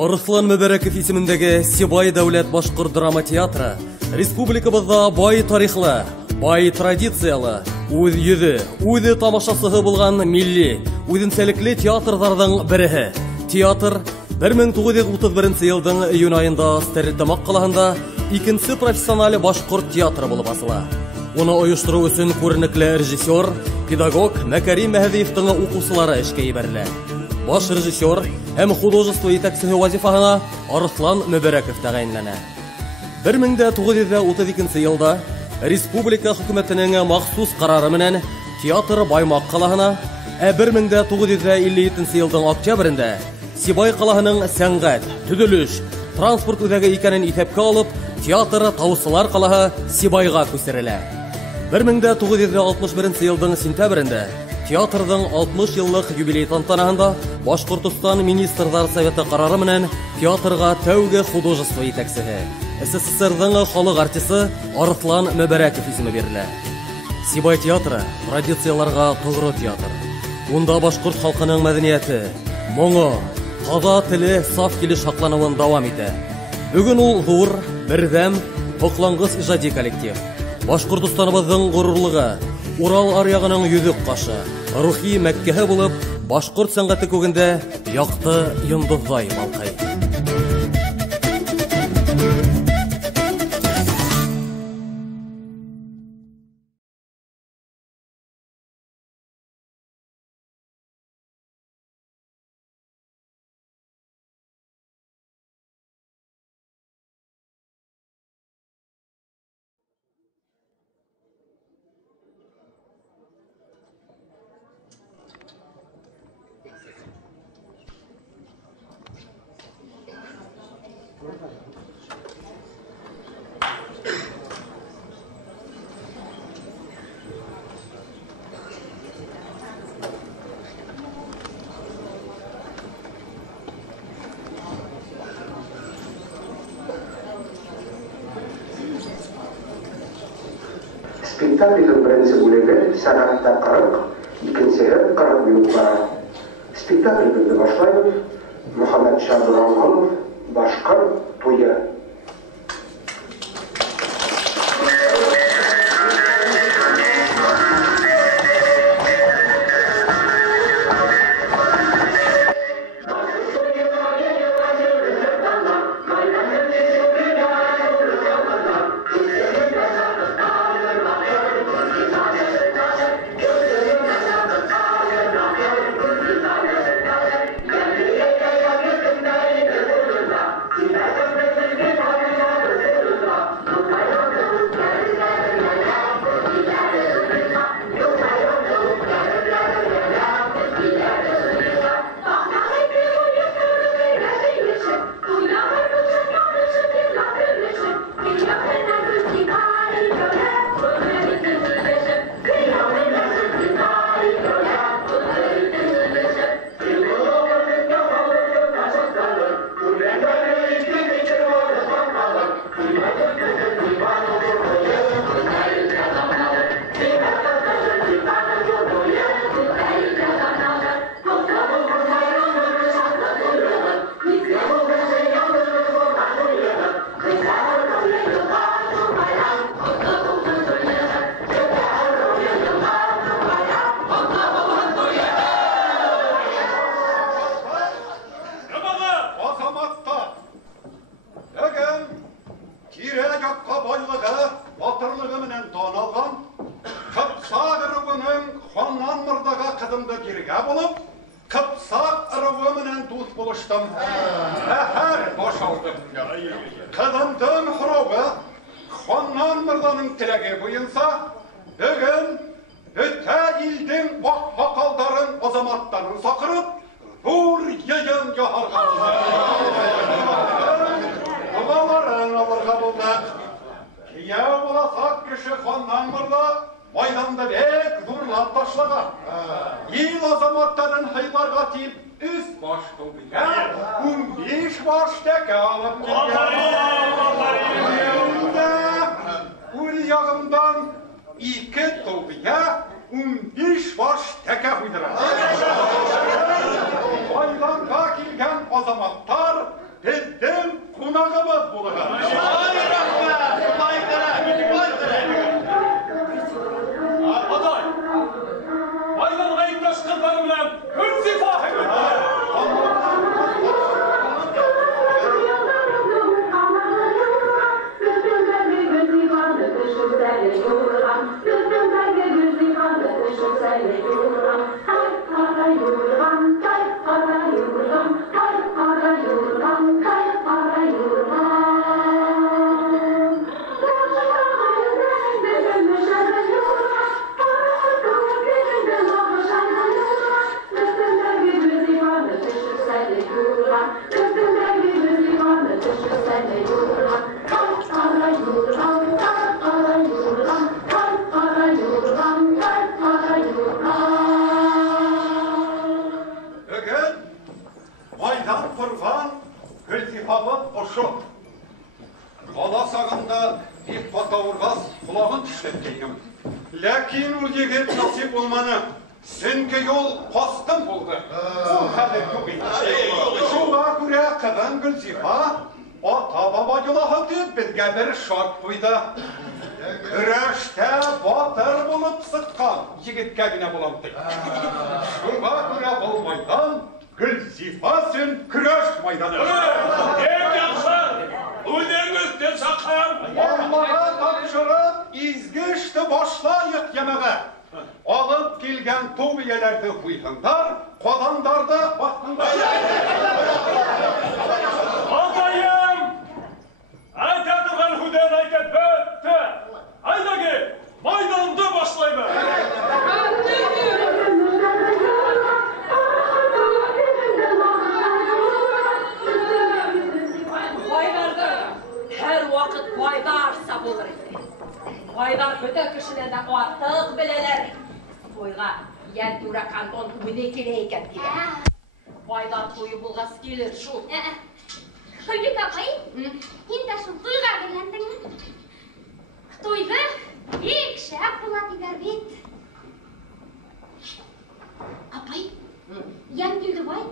Арыслан Мөбәрәков исемендәге Сибай дәүләт башкорт драма театры республикабызда бай тарихлы, бай традициялы, үз йөзе, үзе тамашасыһы булган милли, үзенчәлекле театрларның береһе. Театр 1931 елның июнь айында Стәрлетамак калаһында икенче профессиональ башкорт театры булып асыла. Уны оештыру өчен күренекле режиссер, педагог Мәкәрим Мәһәдиевтің укучылары эшкә ибәрелә. Баш режиссер һәм художество итәкчесе вазифаһына Арыслан Мөбәрәков тәгаенләнә. 1932 елда республика хөкүмәтенең махсус карары менән театр Баймак калаһына, 1957 елның октябрендә Сибай калаһының сәнгать, төзелеш, транспорт үзәге икәнен исәпкә алып, театр Тавыслар калаһы Сибайга күчерелә. 1961 елның сентябрендә театрның 60 еллык юбилей тантанаһында Башкортстан министрлар советы карары менән театрга тәүге художество итәкчесе, СССРның халык артисты Арыслан Мөбәрәков исеме бирелә. Сибай театры традицияларга тугры театр. Унда башкорт халкының мәдәнияте, моңы, таза теле, саф килеш саклануын дәвам итә. Бүген ул зур, бердәм, токлангыс иҗади коллектив. Башкортстаныбызның горурлыгы, Урал аръягының йөзек кашы, рухи Мәккәһе булып, башкорт сәнгате күгендә якты йондыздай балкый. Спектакльдің бірінші бөлігі сағатта 40, екіншісі 40 минутқа. Спектакльді башлайды Мұхаммед Шабдурахманов «Башқұрт тойы». Кадамдан хурауга ханнан мырзаның теләге буенса, бүген бөтә илдең вак-вакалдарын, азаматтарын сакырып, зур йыйын яһарга булды. Алырга булды. Кияү буласак кеше ханнан мырза майданда бек зурлап ташлаган. Ил азаматтарын хыйларга тип üst baş kıldıya, 15 baş teke alıp geldi. Yağımdan 2 kıldıya, 15 baş teke uydurar. Aylanka kilgen azamatlar Біздің қонағымыз болған. Атай, майданға итташқандары білән Гүлзифа Ләкин ул егет насип булманы. Сөнки ул кастым булды. Ул хәзер юк инде. Шуңа күрә кызым Гөлзифа ата-баба юлаһы дип безгә бер шарт куйды. Көрәштә батыр булып сыккан егеткә генә булам ди. Шуңа күрә бу майдан Гөлзифа өчен көрәш майданы. Eng яхшы! Үдеңізді сақам! Аллаға тапшырып, изге ішті башлайық емеге. Алып келген ту биелерді құйғындар, қодандарды бақтыңдар. Атайым! Айта тұрған хүден айтып бөтті! Айда кел, майданды башлаймы! Байдарса болыр еді. Байдар көтер кішінен де артық білелер. Тойға ен тура кантон күміне келе екен дейді. Байдар тойы болғас келер шу. Хөлбек апай, ен ташын тойға келендің. Тойғы бек шәп болады егер бет. Апай, ен келді бай,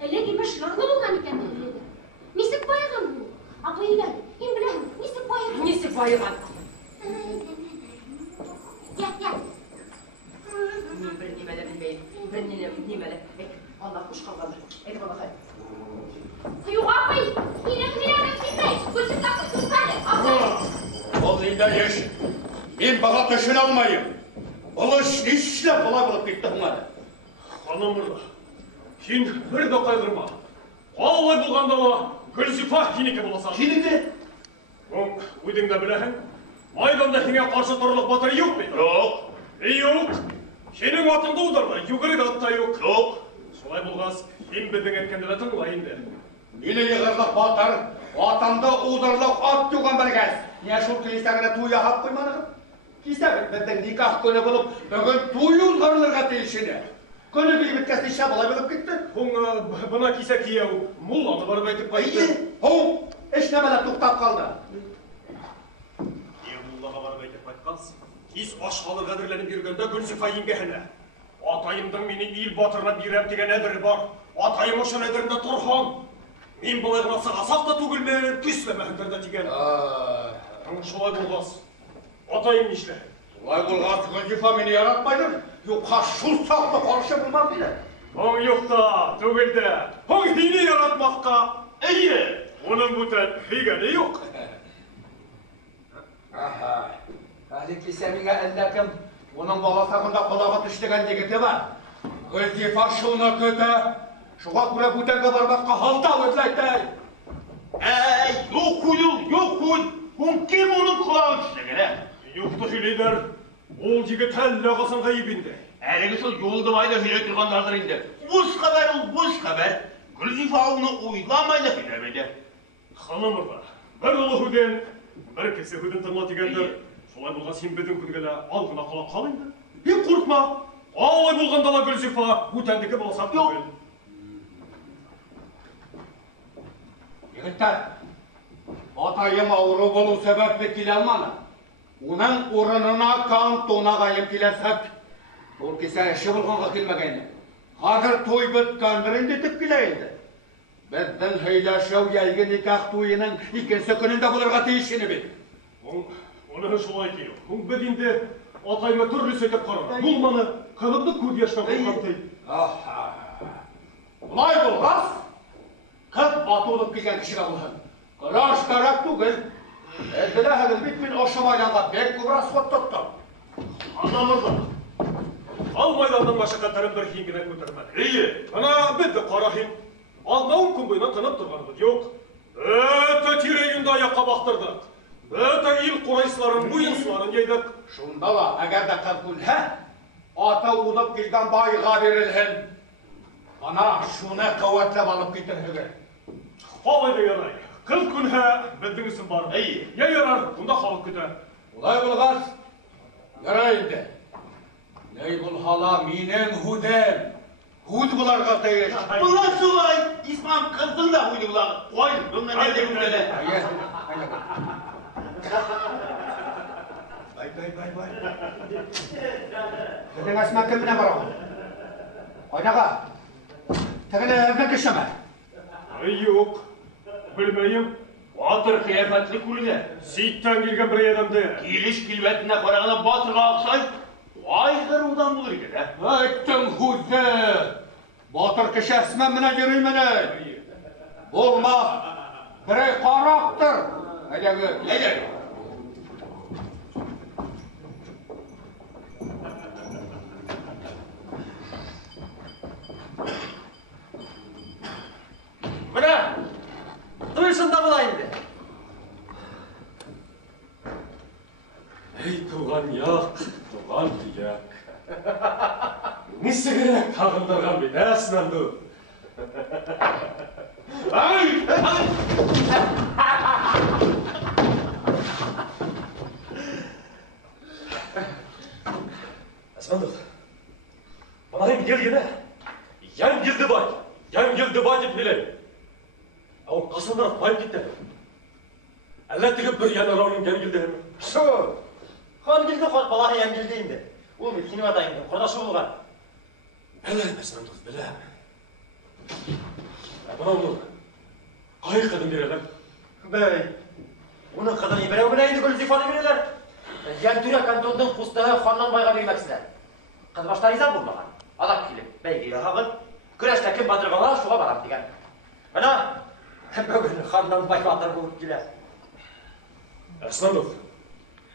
әлі кемеш жарлы болған екен дейді. Несік байыған бұл? Апай егер, ен білем, несік байыған? Несік байыған? Я. Мен бір немелі білмеймін. Бір немелі. Allah kuş kalmadı. Edi bana kay. Yok apay, yine bilmey. Gözüm takıp tutarım. Apay. Ол енді еш. Мен баға төшін алмайым. Ол іш нешілі бұлай болып кетті ғымады. Ханым мырза, сен бір де қайғырма. Алай болғанда Гүлзифа хинеке боласың. Хинеке? Өйдіңді біләхін, майданда хине қарсы тұрылық батыр yok бейді? Жоқ. Yok. Сенің атыңды ұдарма, югірік атта yok. Жоқ. Солай болғас, хин білдің еткенді тыңлайынды. Мені еғірлік батыр, атамды ұдырлық ат туған біргәз. Не шул кейсәгіне туя хап қойманығым? Кейсәгін біздің никах көні болып, бүгін туй ұлғарылырға тейшіне. Көні бейбіткәсін іша болай болып кетті. Бұна кейсә кияу, мұлланы барып айтып қайтты. Іш немелеп тұқтап қалды. Мұллаға барып айтып қайтқанс, кез ашқалы қадірленіп жүргенде Гүлзифа еңгехіне. Атайымдың мені ел батырына берем деген әдірі бар. Атайым ұшын әдірінде тұрған. Мен бұлайғына сағасақ та түгілмен, түслемәхіндерді деген. Шолай болғас. Атайым нешле? Солай болғас, Гүлзифа мені яратмайды. Юққа шул сақты қаршы болмақ дейді. Оң юқта, түгілді. Оң хине яратмаққа. Әйе, оның бұтын хигені yok. Әлі кесеміңе әлдәкім, оның баласағында қолаға түштеген дегеті бар. Гүлзифа шуны көті, шуға күрә бұтәнге бармаққа халта өтләйді. Yok kuyul, yok kuyul. Onun kim onun kulağını düştüğüne? Yoktu hüleyder. Ol jigit әлі ағасын ғайыбінде. Әрегі сол yolda bayda hüle тұрғандарdır indi. Buz haber ol, buz haber. Gülzifa onu oylamayla bilemedi. Ханым мырза, бір ұлы хүден, бір кісі хүден тыңла дегендер. Солай болған сен бетін күнгелі алғына қалап қалыңды. Бек қорқма. Алай болғанда да Гүлзифа өтәндікі болсақ түгел. Егіттер, атайым ауру болу себепті келе алманы. Оның орынына кантон ағайым келесек, ол кесе іші болғанға келмегенде. Қазір той біткендір ендетіп келейді. Біздің хейлашау елгі никах туйының икенсе күнінде бұларға тейішіні бет. Оны шулай кейу. Біз енді атайма түрлі сөйтіп қарады. Бұл маны қылымды көз яшына қылғантайды. Бұлай болғас, қыз атылып келген кішіға бұлған. Қыраш тарап түгіл. Әділі әгіл бітмен ошымайланға бек көбір асқот тұттым. Анамырда. Ал майданның машақаттарын бір хингіне көтермеді. Ана бізді қарахин. Алдауын күн бойына тынып тұрғанымыз жоқ. Өте тирейінді аяққа бақтырдық. Өте ел құрайсыларын, бұйынсыларын ейдік. Шундала, әгер де қыз күлһә, ата ұлып келген байға берілген. Ана шуны қауатлап алып кетірігі. Қалайды ярай. Қыз күлһә, біздің ісім бар. Я ярар, бұнда халық күті. Олай болғас, ярайды. Ней бұл хала менің худем. Худ бұларға тәйеш. Бұла солай, исмам қыздың да хуйды бұлағы. Қой, бұнда не де күнделі. Бай. Сіздің асма кіміне барау? Ойнаға, тігіне әвді кішіме? Жоқ, білмейім. Батыр қияфәтлі күліне. Сейттен келген бір адамды. Келіш келбетіне қарағына батырға ақсай, айғыр удан бұлыр екен, ә? Әйттің худы! Батыр кіші әсмен міне жүреймені. Болма, бірей қарақтыр. Әйдәгі. Міне, тұйшында болайынды. Ей, туған яқ, туған тұяқ. Несі керек қағындырған бен әсінанды. Әсінанды, бұнайым келгені, ям келді бай деп білем. Ауын қасындар байып кетті. Әлеттігі бір янарауның ям келді әмі. Шу, хан келді қот балағы ям келді енді. Ол мен сенің атайымды құрдашы болған. Білем, Әсінанды, білем. Бұнауның қай қадым берелер? Бәй, оның қадын ебіреу білейді Гүлзифаны берелер. Янтүря кантонның құстығы ханнан байға бермексілер. Қыз баштар изан болмаған. Адап келіп, бәйгеге хағын, күрәшті кім батыр бала шуға барам деген. Мына, бүгін ханнан бай батыр болып келе. Әсінанды,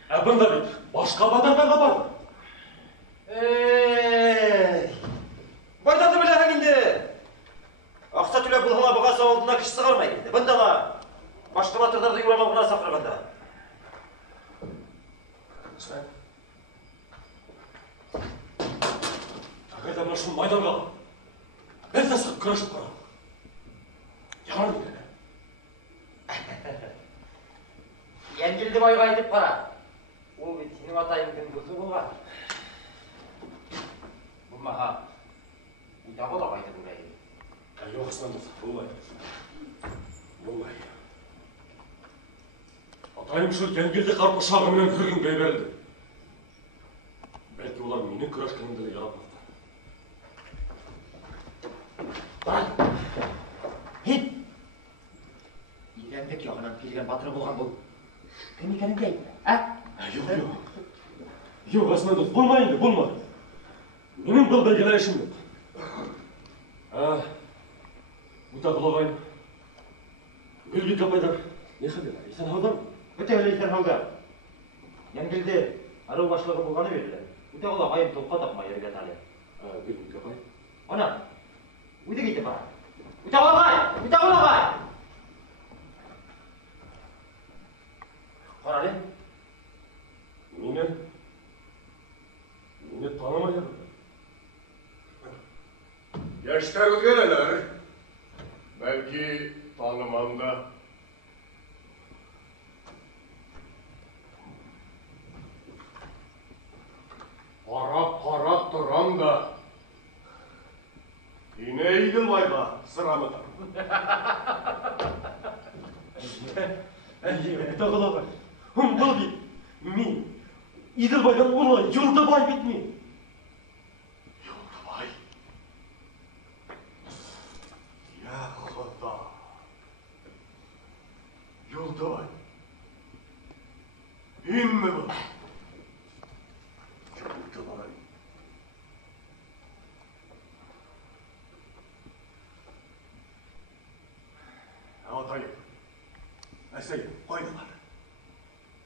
әбінда бейді, башқа батырдарға бар. Байдарды біләһің енді. Ақса түлі бұл ғала бұға сауалдына кішісі қармай келді. Бұндала, башқа батырдарды юрамауғына сақырғанда. Әсінан, тағайда мұшын майданға, бәл тасқып күрәшіп қарам. Яғар деген. Енгелді байға айтып қара. Ол бет сенің атайымдың бұзы болған. Маха, ұйда бола байды бұрайы. Жоқ, Әсінанды, болмай. Атайым шыр енгелді қарып ұшағы менен кіргін бейбелді. Бәлкі олар менің күрәшкенімді яратмақты. Барай! Хит! Иленбек яғынан келген батыры болған бұл. Кім екенін дейді, ә? Жоқ, Әсінанды, болмай. Менің бұл бәлгелер ішім бет. Бұта бұлағайын. Гүлбек апайдар, не қабелер? Исен хаудар ма? Өте өлі исен хаудар. Енгелді ару башылығы болғаны берілі. Өте бұлағайын тұлқа тапма ерге тәлі. Гүлбек апай? Она, өте кейті бара. Өте бұлағай! Қарали? Мені танымай еді. Yaşlar özgeleler. Belki tanımamda. Qarab duram da. Yine Eydilbayga sıramıdır. Тағыла бай. Бұл бет. Мен. Еділбайдан олай, Юлдыбай бет мен. Юлдыбай. Ya Xuda. Һинме бу? Атайым, әсәйім, қайдалар?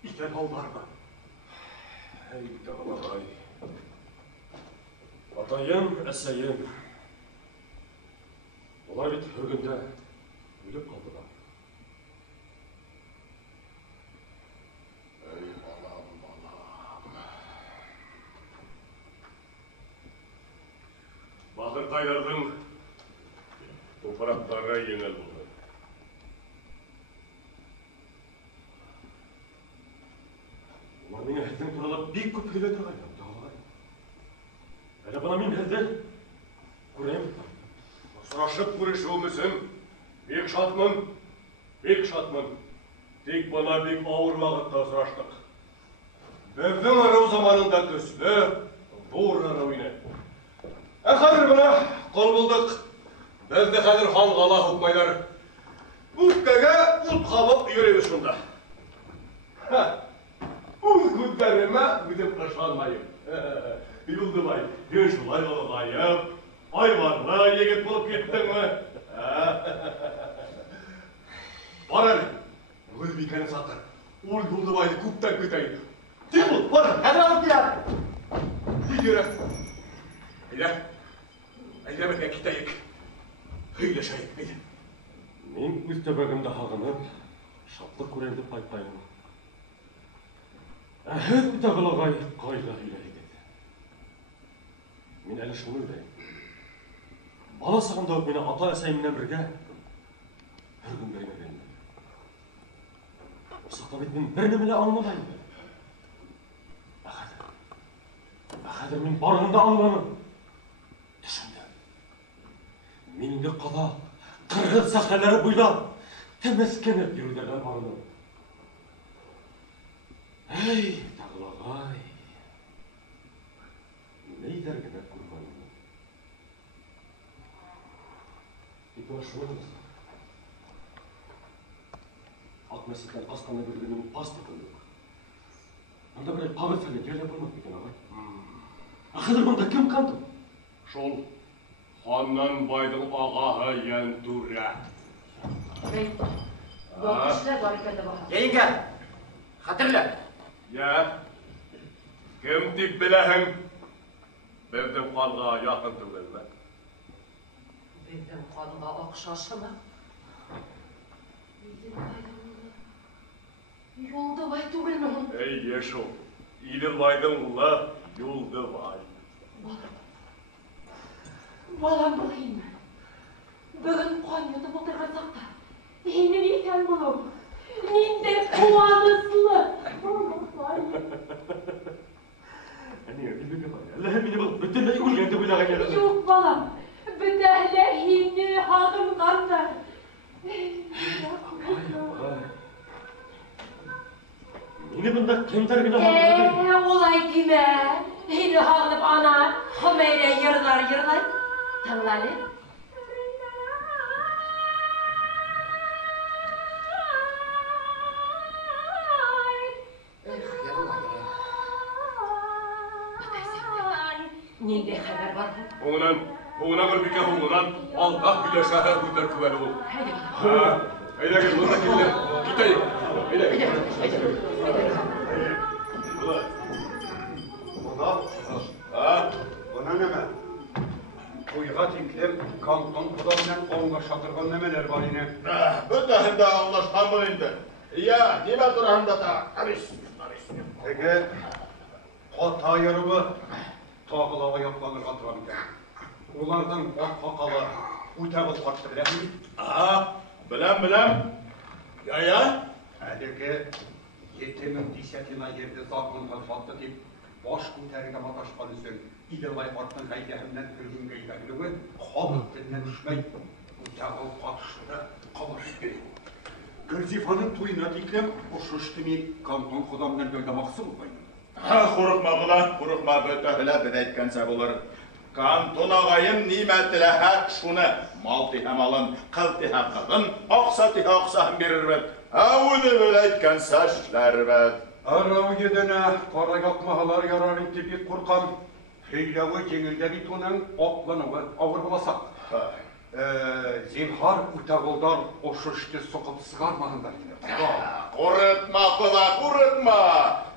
Итен ауларда. Әй, дағалағай. Атайым, әсәйім. Олар бит үргінде өліп қалдыlar. Әй, балам. Бақыртайлардың топырақтары еңел болды. Олар менің әттің туралы бек көп келе тұрғайым, дағалағай. Әлі бұна мен әлді көрем. Сұрашып көрішуімізім, бек шатмын. Тек бана бек ауыр вағытта сұраштық. Біздің арау заманында төслі, зор арау ине. Қазір бұна қол болдық. Бізді қазір ханғала хұқмайлар. Үткәге ұт қабып үйребіз шында. Үз күддеріме өзім қышанмайым. Юлдыбай, ен шулай ғалғайып. Айбарлы егет болып кеттің ме? Бар әлі, өз бекені сатыр. Ол Юлдыбайды көптен көтейін. Тек бол, бар, әді алып келер. Тегері. Айда бәтке кетейік. Хейлі шайық, айда. Мен өз төбегімді хағынып, шаплық көрем деп айтпаймын. Әхет тағылағай қайға хейлі егет. Мен әлі шуны өлейін. Бала сағында мені ата әсәйімнен бірге үргін береме берді. Осақта бет мен бір немелі аңламайым. Бақадыр мен барғында аңланым. Түшімді. Менің де қала, қырғыз сахралары бойлап, тәмескеніп жүрудерден барыным. Әй, тағылағай. Нейдергені көрмайым. Икуа шуыңыз. Ат мәсеттен қасқаны бердігінің бас тұтындық. Анда бірай қабыр сәле жерле болмақ бекен ағай. Ақыдыр мұнда кім қантым? Шол, ханнан байдың ағағы ян тура. Бей, бақышылар бар екенді баға. Ейінге, қатырлы. Я, кім деп біләхің? Біздің қанға яқын түгел ме? Біздің қанға ақшашы ма? Үйдің байдың Юлдыбай түгел ме? Ей, ешо, Иділбайдың ұлы Юлдыбай. Балам бұлғын ма? Бүгін қан етіп отырған сақта. Енің eten бұлым. Ненде қуанысылы. Әне, білбеке бар. Әлі мені бұл бүтінлей өлгенді ойлаған еді. Жоқ балам, бүтәлі хені хағынғандар. Мені бұнда кем тәргіні хағынды? Олай деме. Хені хағынып ана, хымайра йырлар. Таңланы. Ненде хәбәр бар бұл? Оңынан көрбеке оңынан Allah bile şahı gündür küveli ol. Haydi gel, burada kelli. Gitayım. Haydi. Buna neme? Uyga tinklem, kanton kudamdan onga şatırgan nemeler var yine. Ötehinde anlaşkan mı indi? Ya, nime durağında da karış. Peki, hata yarımı tağılağa yaplanır katıran iken. Onlardan hakalı uytağıl kaçtı bilen mi? Bilem. Ya. Әлігі ертеңін десятина ерді затмынға жатты деп, баш көтәріге маташқан үсен, Иділбай артын қайдағымнан көрген гейдәгілігі, қабыл тілінен үшмей, ұтағыл қатышыды қалашты. Гүрзифаның тойына деклем, ұшышты мен кантон құдамнан бөлдамақсы болғайын. Құрықма бөтәхілі бір әйткенсе болыр. Кантон ағайым ниметілі әк шуны, мал тиһәм алын, қыл тиһәм қылын, ақса тиһә ақсаһын берір бәд. Әуіні бөл әйткенсе шілер бәд. Arau gedene qara yapmahalar yararın tepik qurqam. Heylağı jеңілде бит оның оqlanığı ağır bulasaq. Zinhar utağılдар oşuştu soqıp sığarmağınlar. Qurutma qola, qurutma.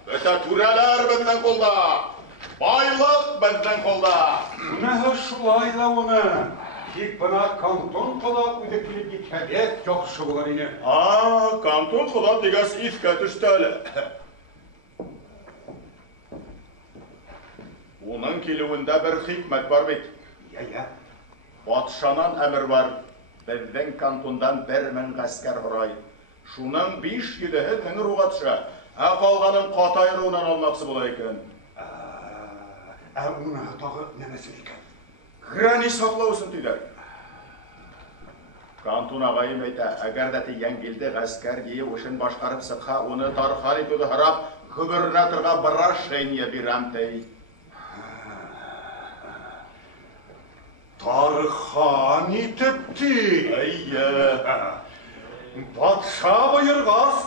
Öte türeler bizden kolda. Байлық bizden kolda. Nähä şulayla onu? Тик bana kanton qola üdekiligi kәбет жақшы болар ине. Kanton qola degəs ifkə düştü әлі. Onun kelüvündə bir hikmət var bit. Ya. Батшанан әмір бар. Біздің кантондан 1000 ғаскар құрай. Шунан 5-7 тәңір руға түші. Қалғанын Қатай руынан алмақсы бола екен. Оны тағы нәмесі екен? Грани сақлаусын түйдер. Кантон ағайым әйті, әгер дәті яңгелді ғаскар дейі өшін башқарып сыққа, оны тарқар етуді харап, губернаторға біраш шайния бірам тәй. Тархан етіпті. Әйе. Батша бұйырғас,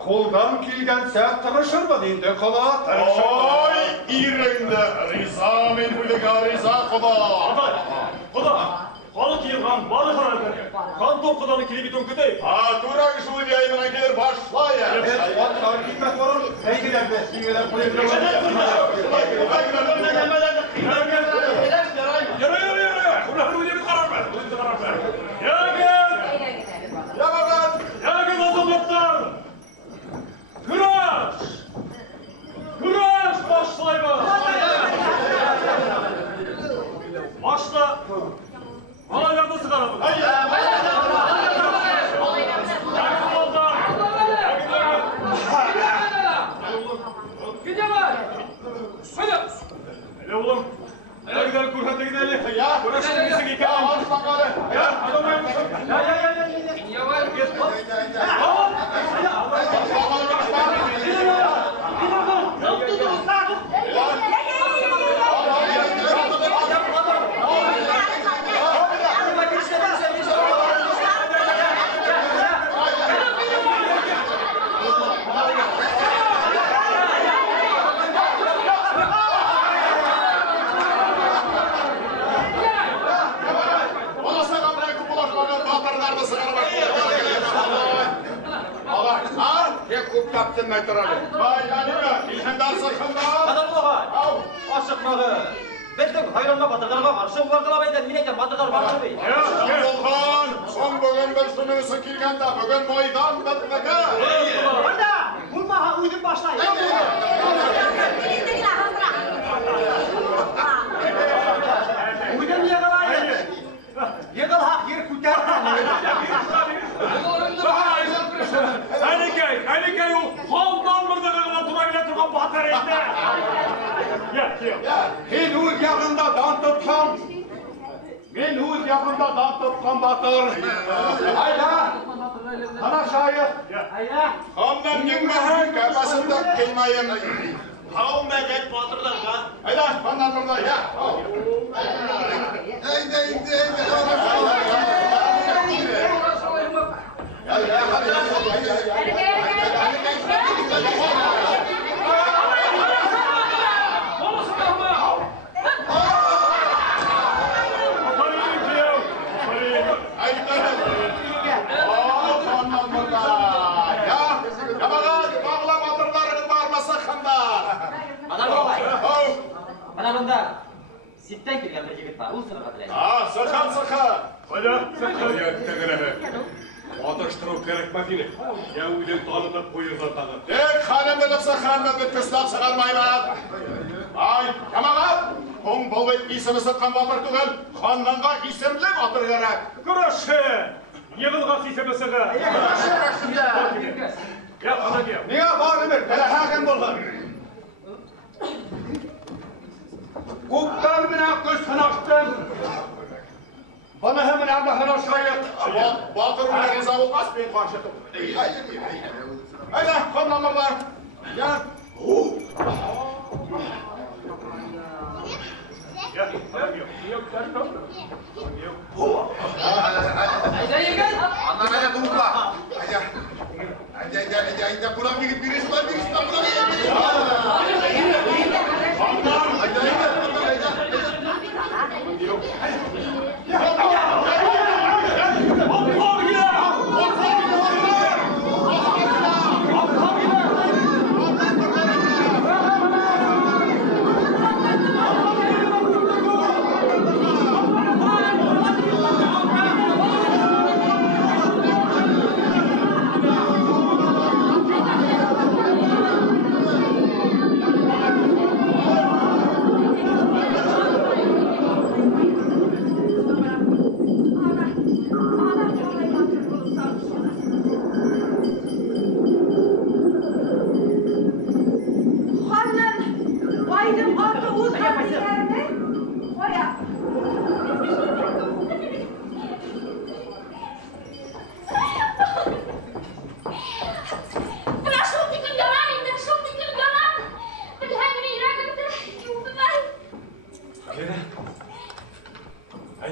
қолдан келген сәт тырышырмын енді қала. Ой, иріңді, риза мен бүліға риза құда. Құда, халық ерған бары қарады. Кантон құданы келебетон көтей. Турак жуы деймінен келер башлайы. Батшаға кетмек бұрын, әйгілерді, сүйгелер қойып Ягин азаматтар! Күрәш! Күрәш башлайбыз! Башта малайларды сығарабыз. Әле ұлым, әлегідер көрхәтті кедәлі. Көрәшті кесің екен. Kaptın Metrali. Vay anime, ilhindar sırkında. Adam oğa, aşıqmağı. Bizden hayranla batırlarına karşı ulardılar beyden, mineyden batırlar varşı bey. Olğan, son bugün bir sınırısı kirgende, bugün maydan bitmeke. Orada, bulmaha uydun başlayın. Uydun yığılayın. Yığıl hak yer küter. Әнекей ол қалдан мұрдығына тұра келе тұрған батыр енді. Мен өз яғында дан тұтқан. Батыр. Айда, қана шайық. Қамдан кеңмәһен, кәпәсімді келмайым. Қауым мәдет батырларға. Айда, бандан мұрда, я. Анамында ситтен келген бір жігіт бар, ол сырға тіледі. Сырхан. Қойда, Атыштыру керек мәдіне. Я үйден танытып қойырға тағы. Ханым біліп сырханды бүткістап сығармаймын. Ай, камағат! Қоң бұл бет исімі сытқан батыр түгіл, ханнанға исімлі батыр керек. күрәші! Еғылға сисемі сығы. Неге бар өмір, бәлі хәкім болған. Көптер міне көз сынақтым. Bana hemen Allah'ına şayet. Batır bile reza olmaz ben karşıtım. Haydi kanlamırlar. Gel. Anlamaya doğru. Haydi. Haydi. Kulağım gidip birisi var.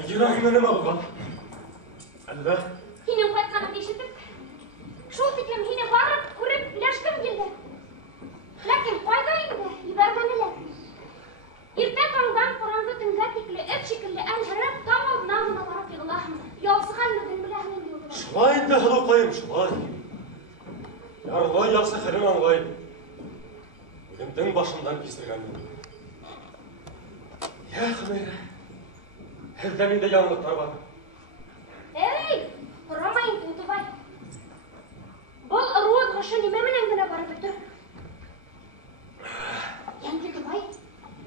Yüreğime ne oldu? Allah. Yine kayıtkanı işitip, şol tikim yine varıp kurup bileştim geldi. Lakin koydayım da yibermeniler. İrtek andan Kur'an'da tünga tikli, et şekilli elhirip tam aldığına buna varıp yığılahım. Yolsu halmedin bilahmin yoldu. Şulay da hılıqayım, şulay. Yarılay yaqsa xerin anlayım. Ölümden başımdan kestirgendim. Ya Xümeyre. Evdeminde yanlıklar var. Ey, kuramayın Tuğdubay. Bol ıruğun kışı nimeminen güne barı bitir. Yan Tuğdubay,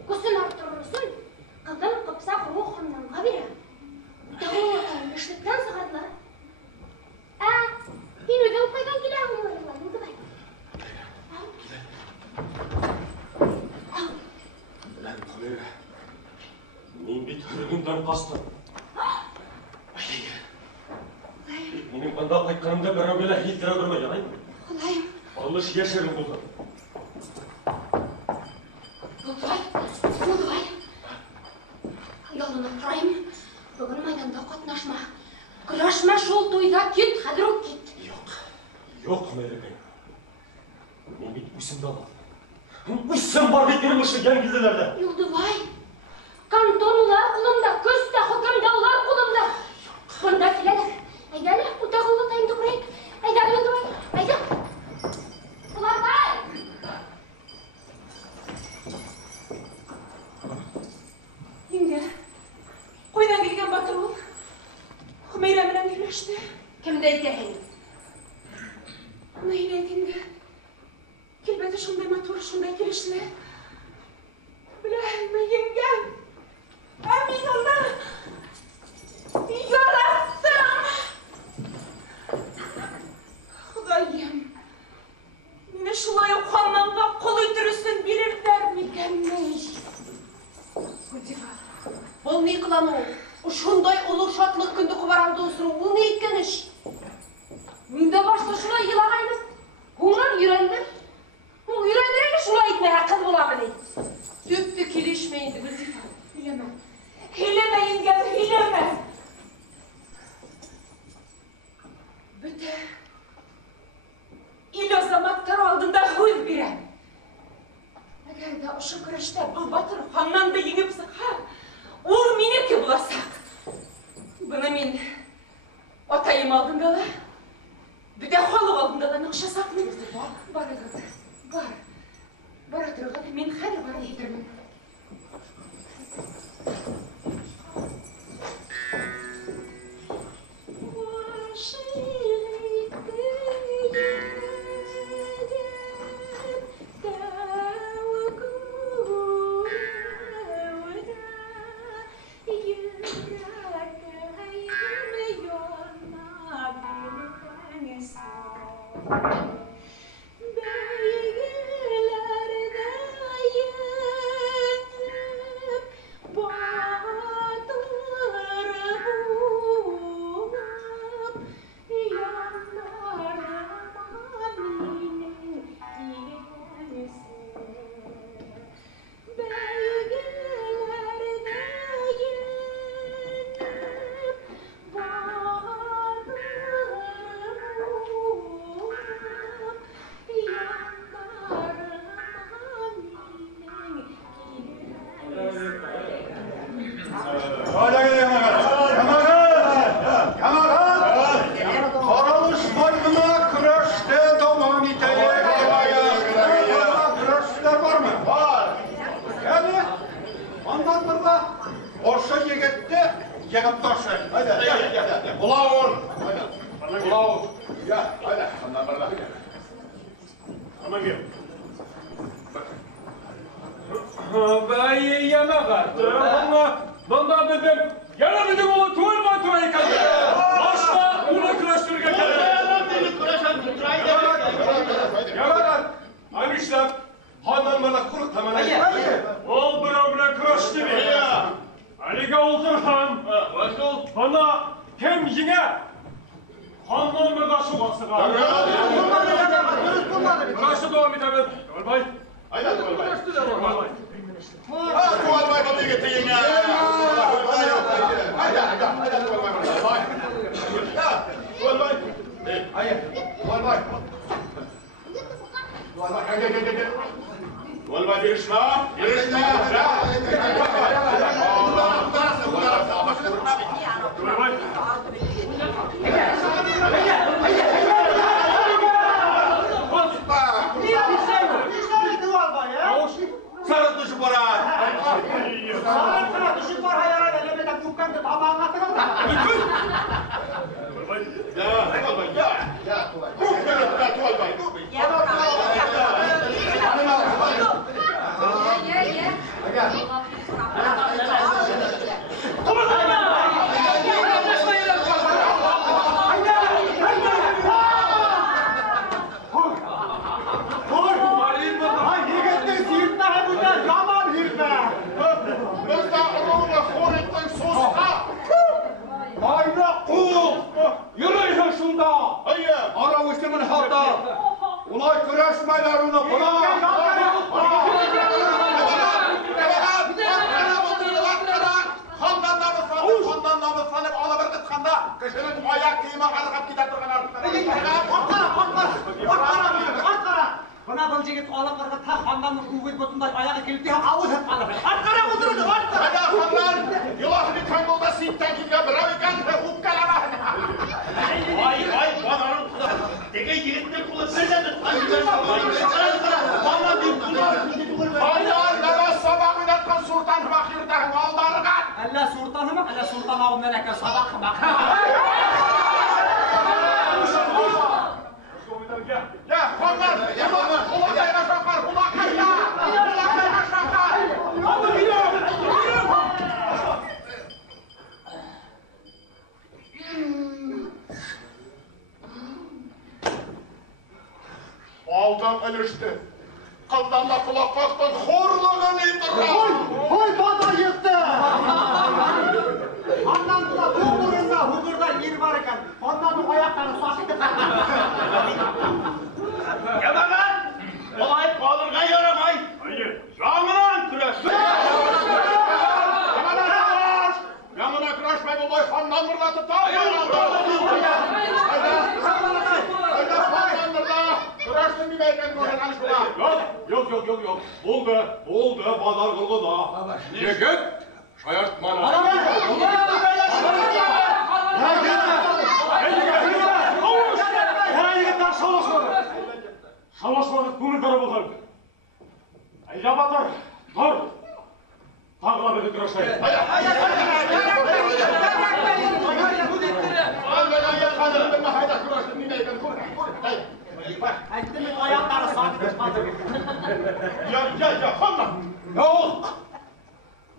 kusun arttırırsın, kıldın kıpsak ruhundan kabire. Dağılırken güçlükten sıkarlar. Yine ödüm koydan gilahım var Tuğdubay. Lan Xümeyre. Мен бит hürgümden kastım. Benim banda qaytqanımda birovga hiltira ko'rmagan, aymi? Xudoyim. Alış yashirin bo'ldi. Tuğdubay. Yolunu turayım. Bugün maydanda qatnaşma. Kuraşma şol to'yda ket, hadirok ket. Yo'q, Xümeyre. Men bit usimda aldım. Usim bor bit benim o'shagan gizlarida. Tuğdubay. Kanton ular kulumda, köste hükümde ular kulumda. Bunda kileler. Ayda bu dağılı tayımda kurayık. Ayda Tuğdubay. Ayda. Ular bay. Yenge, koydan gelgen batır ol. Xümeyre bilen birleşti. Kimde ekehin? Neyin etinde? Kilbeti şunday matur, şunday kirişli. Bilahime yengem. Amin Allah. Yarattım. Xudayım. Mine şulay okanlanla kol ötürüsün birirler mikenmiş. Kudiva. Бұл не қылану? Ушундай улуг шатлык күндү кубарамды осуру, бул не иккен иш? Менде башта шулай ыйлагайбыз. Көңүл үйрөндүм. Үйрөндүрүп шулай итмей акыл боламын дейт. Сөптү келишмейинди Гүлзифа. Үйлеме. Үйлеме енгем, үйлеме. Бүте. Ил азаматтар алдында хөз бирем. Эгерде ушу күрөштө бул батыр ханнанды жеңип сыкса, ол менеки буласак. Буну мен атайым алдында да, бүте халық алдында да ныкшасакмын. Бар кызы, бар. Бара турган мен хәзер бар дейдирмин. Ol bir ömre еңе! Ханнан мырда шуғасыға! Бұрашы доғам етеміз. Туғалбай! Айда, Туғалбай! Туғалбай! Туғалбай бұл егеті еңе! Айда, Туғалбай! Туғалбай! Туғалбай! Туғалбай, берішма! Берішма! Туғалбай! Сарı dışı bora! Сарықыра düşün бар аяра да лебеден көккенді табағына тығыл да. Ya, Tuğalbay, ya! Tuğalbay! Yürüyün şunda! Hayır! Ara Müslüman halda! Ulay küreşmelerine bırak! Ondan namıslanıp alıbır kıtkanda kışının ayak kıyıma arıqap gider durgan artıklar. Атқара! Бұна бұл жегет алақырға тақ ханданның көңіл бұтындай аяғы келіп те ауыз атқаны. Атқара отырды, атқара! Hadi hanlar, yılahını kangolda sitten kilge bırak iken ve hukkalama. Vay, badanın kulağı! Dege yiğitler kulağı sözledir! Bana bir kulağı! Hayır, nere sabah minetkan sultan bakirden aldarıgan. Әллә суртаны ма, әллә суртан ауыннан әкел сабақ қымақ. Ya hanlar, kulakayla şakar, kulakayla şakar. Hadi gidiyor. Aldan ölüştü. Kıldan da kulak baktın, horluğunu yıtırır. Қой бада етті! Ханнанды туғырында, хуғырда ел бар екен. Ханнанның аяқтары сашты. Yamagan! Olay kalırga yaramay! Hayır! Yanılan küreş! Yanına kıraşmay bulay handan mırlatıp da. Hayda handandır da. Kıraştın bir beyden gören alışmına. Yok. Buldu, badar kılgı da. Yegit, şayartmana. Şalaşmadık bunu kara bulgar. Ayda batar, dur! Tağla beni kıraşlayın. Әйттімен аяқтары сатып қазір. Ya handan. Yok!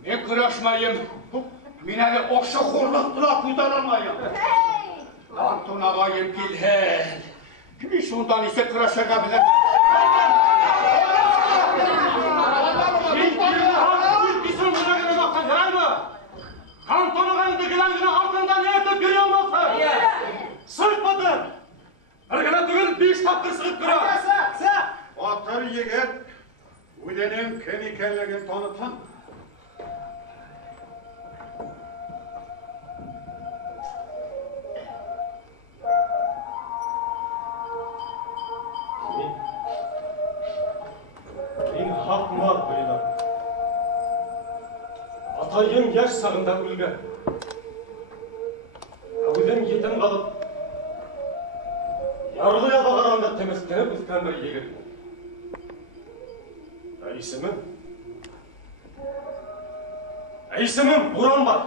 Ben kıraşmayayım. Ben hele oşu hurlukla kuytaramayım. Antun ağayım Gilhel. Kimi şundan ise kıraşabilir. Kantonun dikilenin altından ne görüyor musun? Sırtmadın! Ergene tügül 5 tapkır sığıp kıra! Atır yigit, ölenin kim ekenligini tanıtın. Мен hakkım var buyurun. Atayım yaş sağında ölgen. Ağıdım yetim kalıp, yargıya bağıranda temizlenip üstten bir yegit. İsmim Buran var.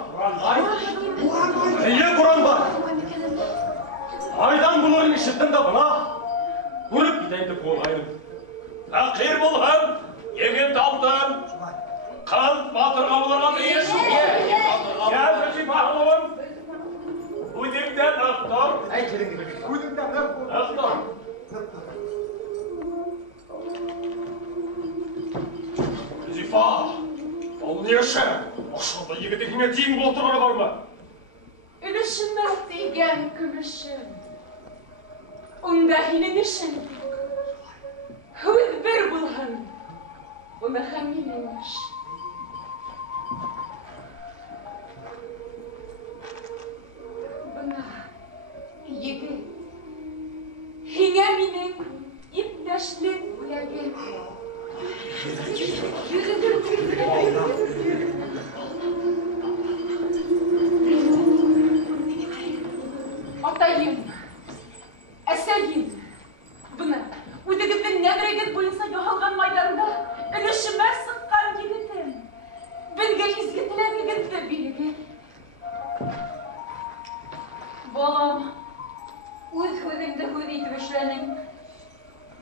Niye Buran var? Aydan bunların işittim de buna. Vurup gideyim de kolayım. Fakir bulham, yegit aldım. Kan batır kalılarına değiş. Gel Recep Ahlov'um. Udimden aktar. Aktar. Zifa. Ol ne işe? Aşağıda yigitlikine deyin boltırları var mı? Ülüşün Mert'im. Тиген күмішім. Онда хинен ішін. Хүйд бір бұлғын. Оны хамилен іш. Бұна егі. Хиңе менің иптәшлік бүләгім. Atayım, eseyim. Bunu, ödegizin nevregit boyunsa yohalgan maydarında ülüşüme sıkkan gibidim. Bilge izgitilen gidip bilgi. Balam, üz hüzümde hüzeytip işlenin.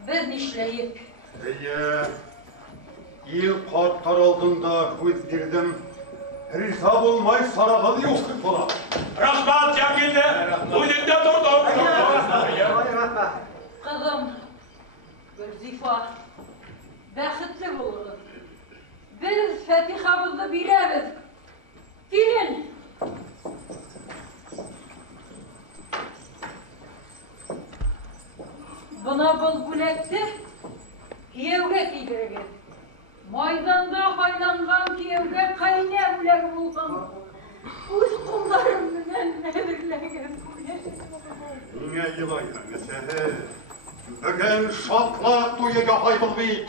Biz nişleyip. Ел қаттар алдында көз бердім. Риза болмай сарағалы оқып бола. Рахмат, Жәмилді. Өзіңде тұрдым. Kızım, Gülzifa, bəxtli olun. Biz Fatihamızı biliriz. Gelin. Buna bul bülekti, kiyevge giydiririz. Maydanda haylangan kiyevge kayne bülek bulgan. Üz kullarımdan nevirlegen bülek. Миңа елайыңыз, бүгін шатлақ тойыға қайтыл бейт.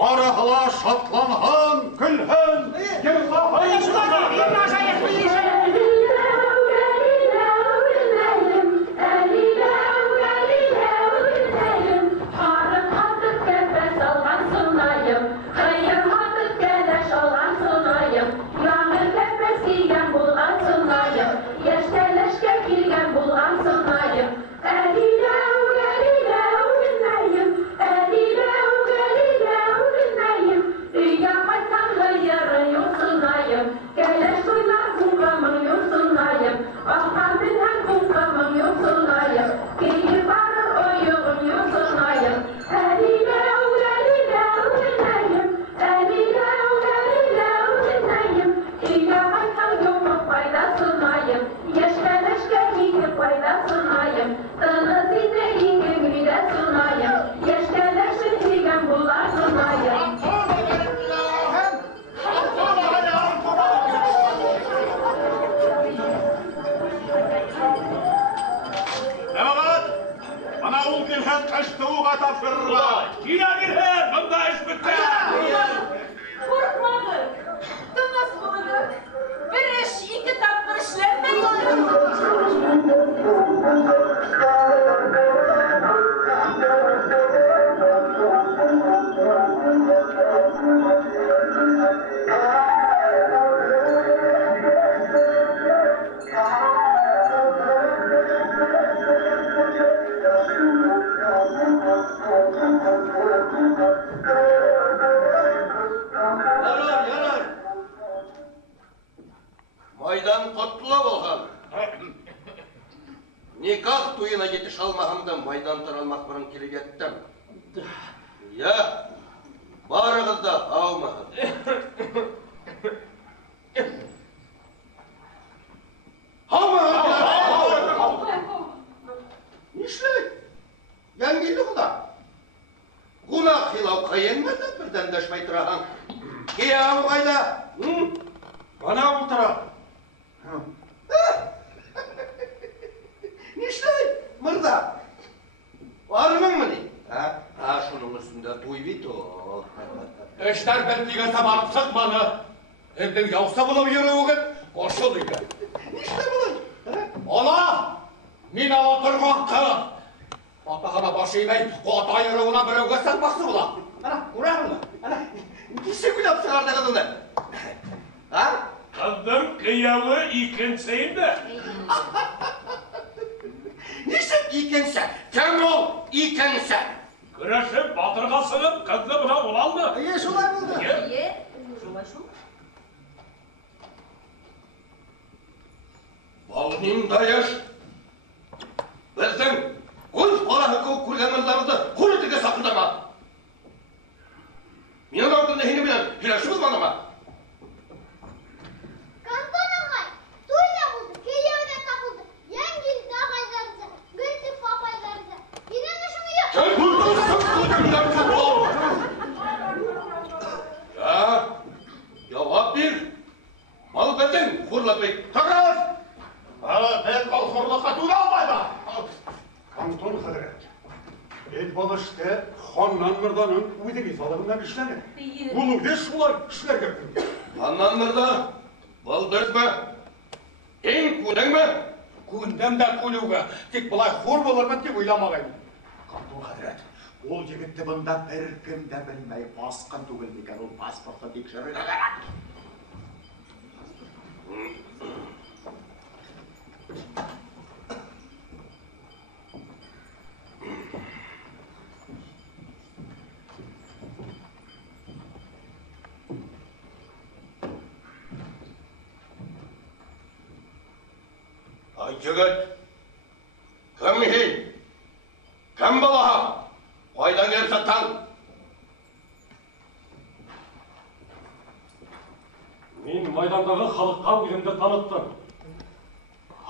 Барығыла шатланған күлһін. Nikah toyuna yetiş almağımda maydan taralmak bırın kelip ettim. Ya, barığız da avmağım. Nişley? Yengiydi bu da. Günah hilav kayınmadı birden deşmey tırağın. Kiyavı kayda. Bana ultara. Nişley? Mırda. Var mı mı ne? Ha, şunun üstünde duy o. Eşler belliğe tabanıp sıkmanı. Evden yavsa bulup yürüyün. Koşu duydu. Nişley bulun? Ola! Min avatırgan kı. Atağına başı yemeyin. Kota yürüğüne bölüğe sarmaksı bula. Ana, kurar mı? Ana, kişi gülüp çıkardı kadınlar. Ha? Kızım kıyavı ikinciyim de. Nişley ikense? Kim ol ikense? Güreşip batırga sığıp kızı buna bulaldı. Şolay buldu. Şolay şu. Bağının dayaş. Bizden öz para hukuk kurganlarımızı kurutike sakındama. Minin ardında hini bilen hilaşımız var ama. Kanton ağay, toyla buldu, kıyavda takıldı. Yengil хурлатпай. Тұрыңыз! Ben kalkorluğa tüyle almayla. Kanton Hazret. El balışta Hannan Mırdan'ın uydu salığından işlenir. Bunu da şular işler gördüm. Hannan Mırda, baldırız mı? En kudun mu? Күндем de kulüge. Tek bulay hor bolurman деп ойламағайын. Kanton Hazret. Ол жігітті бұнда бір кім де білмей басқан түгел екен. Ол паспортты тексеру керек. Ay jigit, kim hin? Kim balaha? Qaydan kelip sattan? Мен майдандағы халыққа өзімді таныттым.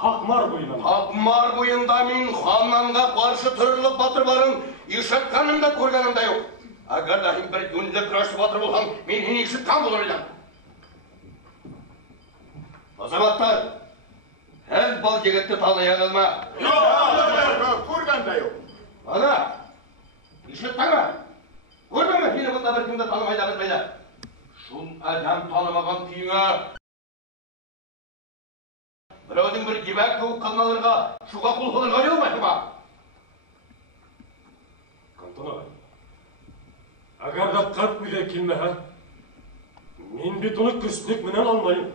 Хақмар бойынан. Хақмар бойында мен ханнанға қаршы түріліп батыр барын ешітқаным да көргенім де жоқ. Агар да бір дүнілі күрашты батыр болған, мен ені ешітқан болар едім. Азаматтар, әз бал жігітті таная қалма. Көрген де жоқ. Ана, ешітқан ба? Көрген ба? Сені бұнда бір кімді танымайда білмейді. Шул адам танымаған күйіңі. Біреудің бір жебәк көк қалналарға шуға құл қылырға не olmayды ма? Кантон ағай, агар да қап көйле келмеһә, мен бит оны күрсінек менен алмайым.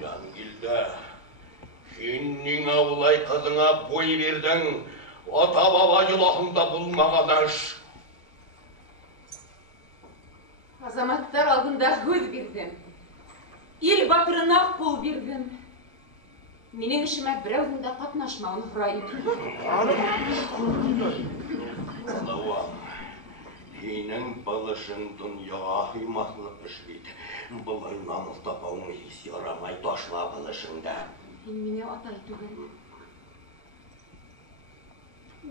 Янгелді, сенің аулай қызыңа бой бердің, ата-баба жылағында болмаған аш. Азаматтар алдында сөз бердім. Ел батырына қол бердім. Менің ішіме біреудің да қатнашмауын сұрайын. Алауам, сенің балышың дүнияға қимақлық ішбейді. Бұлай намыс тапауың ес ярамай ташла балышыңда. Сен мені атай түгіл.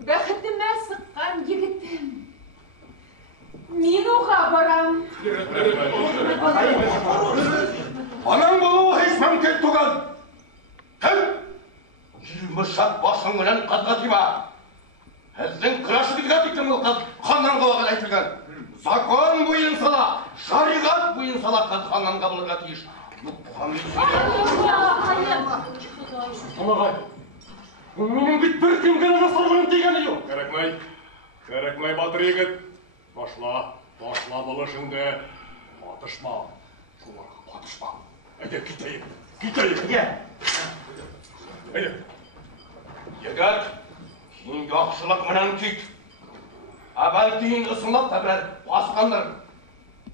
Бәхітіме сыққан егітім. Мен оға барам. Анаң болуы еш мүмкін түгіл. Кім? Елмішат басың білен қазға тима. Әздің күрашты бізге диктің бұл қыз ханнан қалаған айтылған. Закон бұйын сала, шариғат бұйын сала қыз ханнан қабылырға тиіш. Ағай, менің бит бір кімгені жасалғаным дегені жоқ. Керекмей батыр егіт. Ташла бұлышыңды. Қатышма, шуларға қатышма. Әйде, кетейік. Әйде. Егет, кейін жақшылық мұнан күйт. Әбәл кейін ұсынлап та бірер басқандар.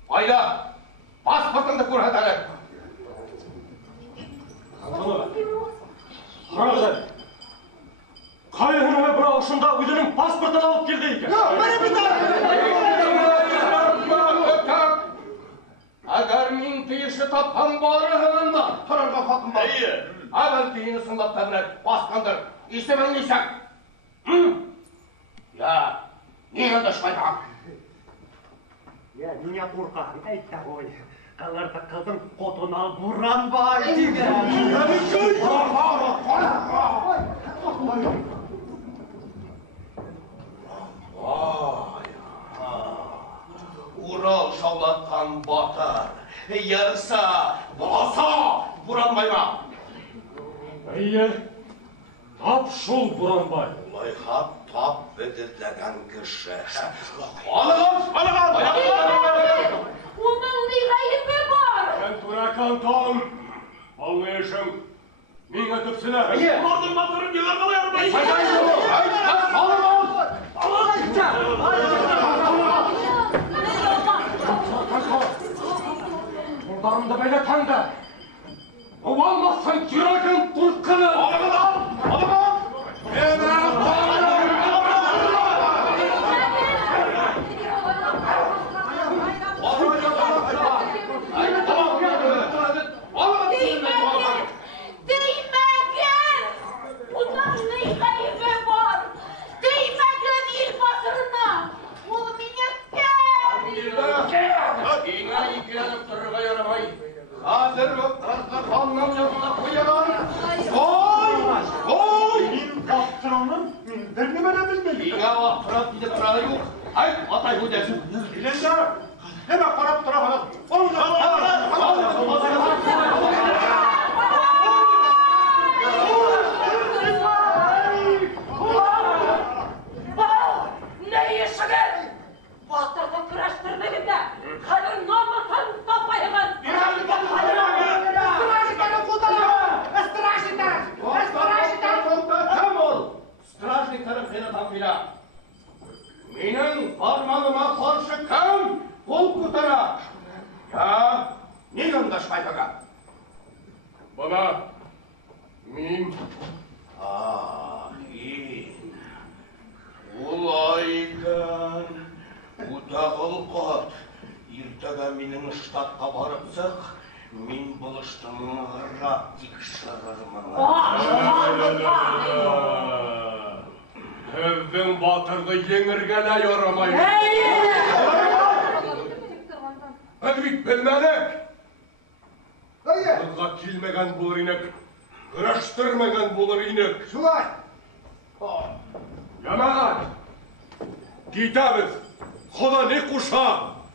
Айда, паспортыңды көрсет әлі. Қарағыдай, қайығына бір аушында өзінің паспортын алып келді екен. Әгер мен тиіші тапқан барығынында тұрарға қақым бар. Әбәл кейін ұсынлап та бірер басқандар. Есебін несек? Я, неге дұшпайдағам? Я, неге қорқағын айтта ғой. Қаларда қыздың қотына бұранбай деген. Урал шаулатқан батыр. Ярса, боласа, бұранбай ма? Әйе, тап шул Буранбай. Олай хат тап бідірләген кіші. Оның не ғайыбы бар? Сен туракан Том, ал не ішің? Мен өтіпсіне. Олардың батырын елер қалай арбай? Қолдарымды бәле таңда. Бұл алмақсан жүрегін тұрқыны. қарап дейді тұрағы жоқ. Ай, атай өтесін. Келендер, неме қарап тұрағаны? Ne işiniz? Batırdı kıraştırdığında kadın namusunu toplayın. Стражниктарым сені таппайда. Менің фарманыма қарсы кім қол көтера? Я не қандашпай қаға? Бана, мен... Ин, олай екен. Утағыл қот. Ертеге менің штатқа барыпсық, мен бұл іштің ғырап тек шығырмын. Һеҙҙең батырҙы еңергәлә ярамай. Һеҙ бит белмәнек. Һеҙгә килмәгән булыр инек, көрәштермәгән булыр инек. Шулай. Ямағат, китәбеҙ. Хода не ҡуша,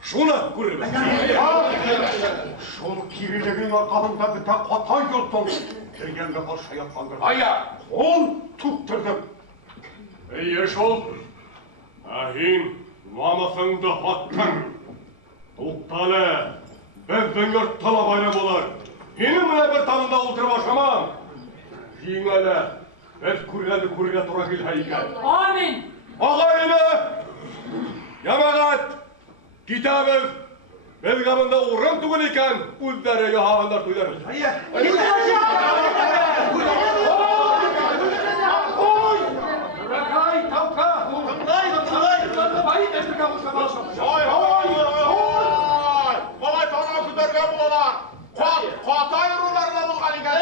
шуны күребеҙ. Шул кирилегің арҡаһында бөтә ҡатай йортоң кергәнгә ҡаршы ятҡандыр. Ая, Ул туптырҙым. Эйе шул. Ә һин намыҫыңды һаттың. Туҡтале, беҙҙең йортта ла байрам булыр. Һинең менән бер тамында ултырып ашамам. Еңәле, беҙ күргәнде күрергә тура килһә икән. Амин. Ағайыны! Ямағат! Китәбеҙ! Беҙгә бында урын түгел икән, үҙҙәре яһағандар туйҙарын. Балай тана күтәргән булалар. Катай руларына булган икән.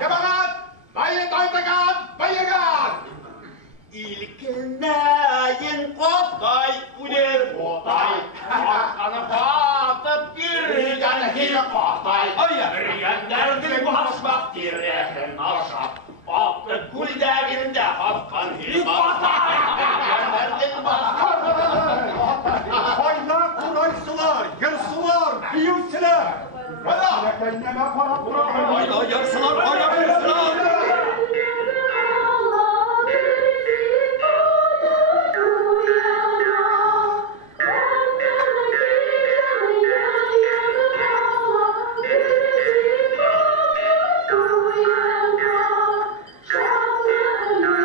Ямағат! Тайтыган, байыган! İlkinayin Qatay uner Qatay. Qatqanı qatıb birgən hi Qatay. Birgənlərdir başmaq dirəhin aşaq. Batıb güldəgində qatqan hi Qatay. Birgənlərdir başmaq. Hayla kuraysular, yırsılar, büyüsüler. Kendime para bırakın. Hayla yarsılar, hayla yarsılar! Şahların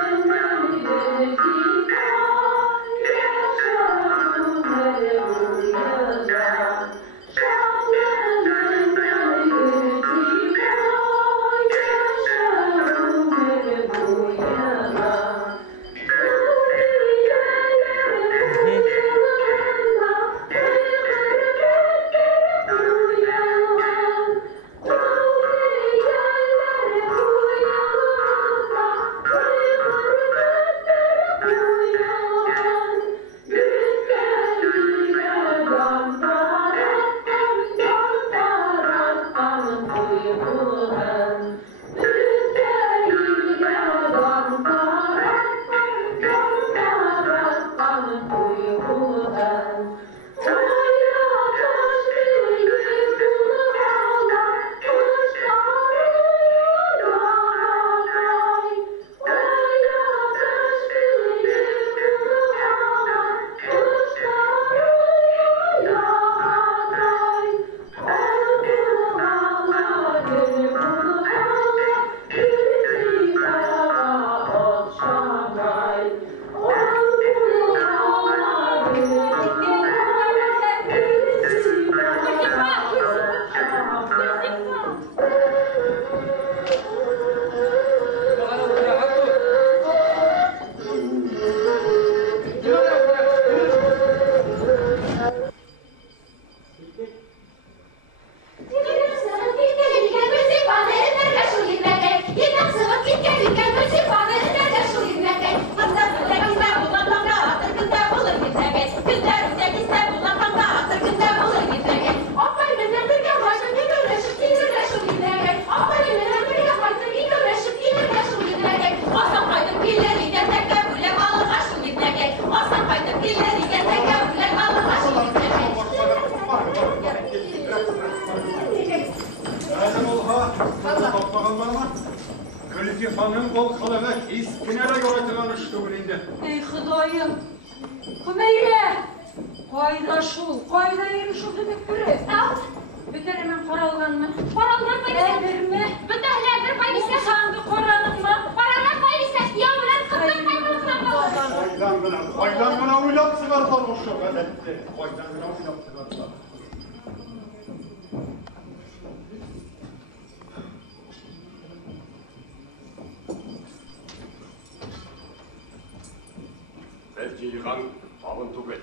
Гүлзифаның бұл қылығы ескінері көретімен үшті білінді. Ей Құдайым, Құмейре! Қайда шул, қайда ері шул демек көрі? Бітірімен қаралғанмы? Қаралған Файриса. Әдірме? Бүтәләдір Файриса. Санды қаралың ма? Қаралған Файриса. Яулан қыздың қайдалықтан қалды. Қайдан ғана ойлап сығардар ұшы ғадетте. Қайдан ғана ойлап сығардар. Жиған табын түгел.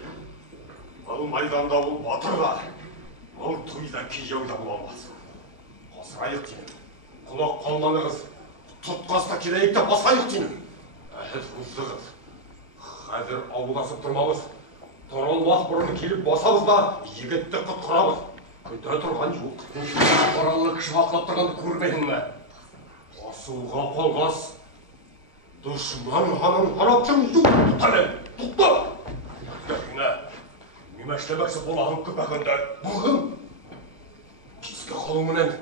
Бұл майданда ол батырға, ол туйда кейеуді бұл алмас. Қосырайық деймін. Құлақ қалманығыз, тұтқаста келейікті басайық деймін. Әлі ұздығыз. Қазір ауыласып тұрмамыз. Тұрын уақ бұрын келіп басамыз да, егетті құтқырамыз. Күді тұрған жоқ. Қоралы кіші бақылап тұрғанды көрмедің ме? Қосуға қолғас. Düşman hanım harapçım tutarım. Tuttu. Yine mümeşlemekse bolağın köpekinde buğum. Kiske kolumenen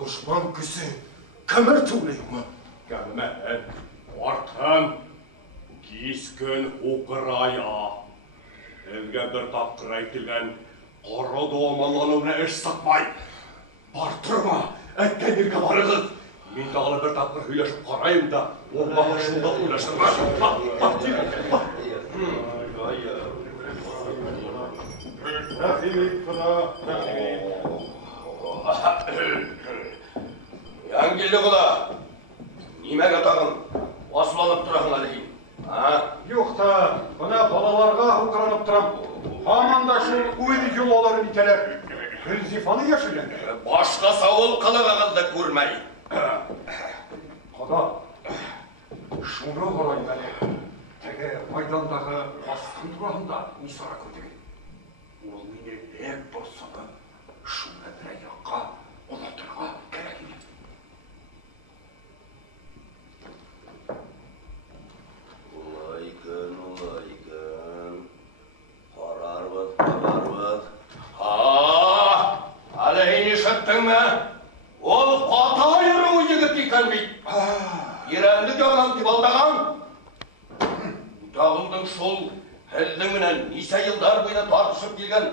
düşman küsü kömür tuğlayım mı? Gelmeyen ortam kisken okuraya. Evge bir tapkır aytilen qora doğmalarına eş satmay. Bartırma, etten birge varығız. Мен тағылы бір тапқыр хүйлешіп қарайым да, олмаға шулда ойлашырма. Бақ, деймін, бақ. Рахимет құда, рахимет. Яңгелді құда, немәк атағын, асыланып тұрағын әлейін. Жоқта, бұна балаларға ұқыранып тұрам. Аманда шул өйді жол олары бітелер. Гүлзифаны ешілен. Башқа сауыл қылығығызды көрмей. Құда, шуны қарай бәле. Теге майдандағы басқан тұрағында Нисара көтеген. Ол мені лек бұрсаны шуны бір аяққа, олатырға керек еді. Улайкын. Қарарбыз. Әлейін шыттың ма? Ол қатай ұрыңы егіп екенбейді. Ерәнді жағынан тибалдаған. Тағылдың шол әлдің менен Ниса елдар бойына тартышып келген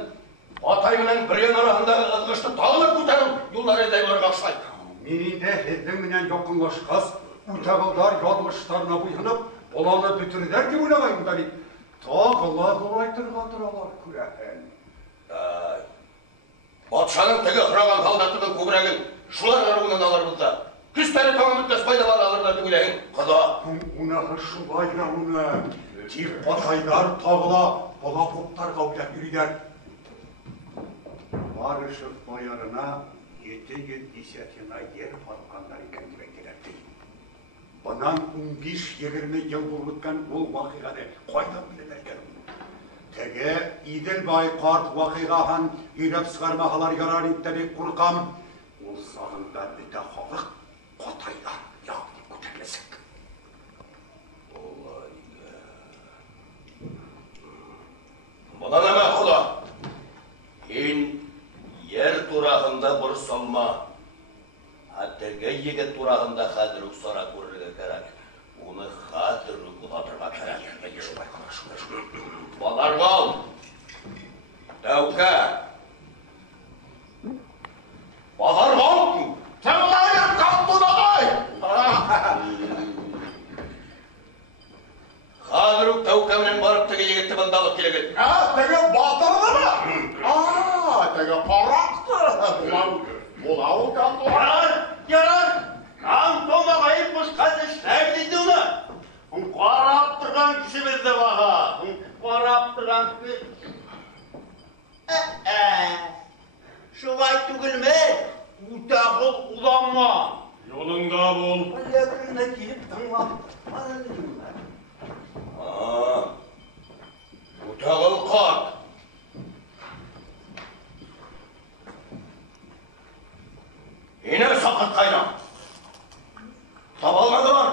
Атай менен бірен арасындағы ызғышты тағылып көтеріп юлдар едайларға ұшайды. Менің де әлдің менен жақынлашқас, ұтағылдар ялғыштарына бұйынып, оланы бүтірдер деп ойлағайымдар еді. Тағыла дұрайтырға тұралар күрәхен. Патшаның тігі құраған қалдатының көбірегін шулар аруынан аларбызда. Күстәрі тоңы мүттес пайда бар алырдар түгілеген. Қада, ұнағы шулай рауыны. Тек батайдар тағыла бола боқтарға ойлап үрейдер. Барышық боярына 7 десятина ер батқандар екен деп әйтелерді. Бұнан 15-20 ел болғытқан ол вақиғаны қойдан біледерген. Теге иділ бай қарт вақиғахан үйреп сығармағалар ярар еттебек құрқам. Ол сағында біті халық қотайдан яғни көтерлесік. Бұдан әмә құда, ен ер турағында бір салма, әттерге егет турағында қадыр ұқсара көрілігі кәрәк. Оны қадыр ұқылатырға кәрәк. Баларғал, дәуке, баларғал, тәңлайыр қаттудағай! Қадыр ұқ дәукемінен барып тіге егетті бұндалып келеген. Теге батырды ма? Теге қарақты. Бұл ауыл кантон. Ярар, кантон ағайып бұш қазір штәр дейді ұны. Қарап тұрған кісі бізді баға. Қарап тұрған кісі. Шулай түгілме, ұтағыл ұланма. Yolunda bol. Yakında gelip tırmak. Ұтағыл қат. Ene sakıt kayna. Tabalmadı var.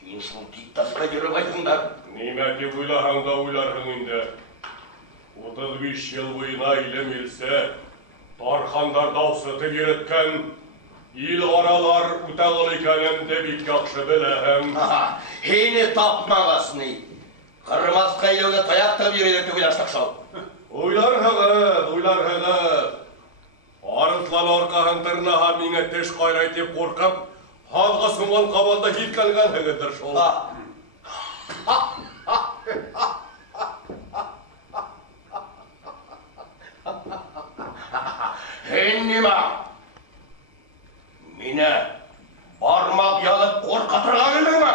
Sen şunu dik tasқа жүріп айтыңдар. Неме деп ойларың да ойларың енді. 35 жыл бойына илем елсе, Тархандар даусы тігереткен ил аралар үтәгыл икәнемде бик яхшы беләһең. Һине тапмагасны. Кырмаска елны таяктап йөрәләр түгел аштакшал. Уйларһығыз. Арыслан аркаһын тырнаһа миңә теш кайрайтып куркып, халга суңган кабанда һиткәнгәнһегездер шул. Һиннима? Мине бармак ялып куркатырга килдеңме?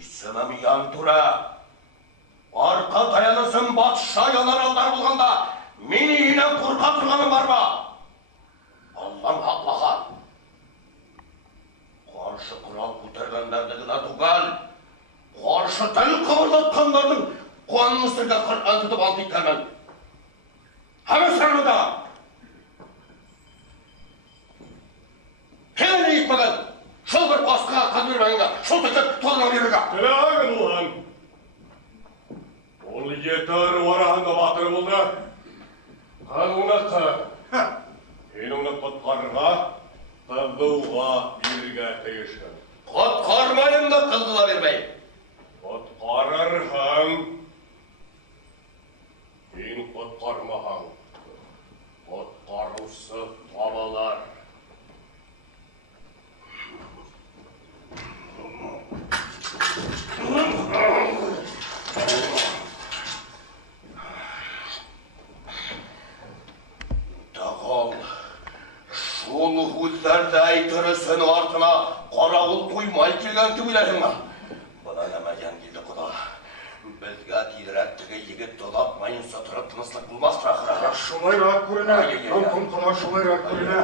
Исемем Янтура. Арка таянысың батша янаралдар булганда, мини йне куркатырганың барма? Аллам хаклаган. Каршы курал күтәргәннәрне генә түгел, каршы тел кыбырдатканнарның канын сырга Коръан тотып алып киткәнмен. Һәммәсен да. Кем итмәгән? Шул бер каска кадырмаган, шул тотып тозлап йөрергә. Теләгән улым. Ул етер вараһында батыр булды. Калуныҡы. Һин уны ҡотҡарырға, ҡыҙҙыуға бирергә тейешһең. Ҡотҡармайым да ҡыҙҙыла бирмәйем. Ҡотҡарырһың. Һин ҡотҡармаһаң, ҡотҡарыусы табылыр. Тағал, шул һүҙҙәрҙе әйтересен артына ҡарауыл ҡуймай килгән түгеләһеңме? Бына нәмә Янгилде ҡоҙа. Беҙгә тиҙерәк теге егет тоҙатмайынса тороп тыныслыҡ булмаҫтыр ахыры. Шулайыраҡ күренә. Ҡалҡын ҡала шулайыраҡ күренә.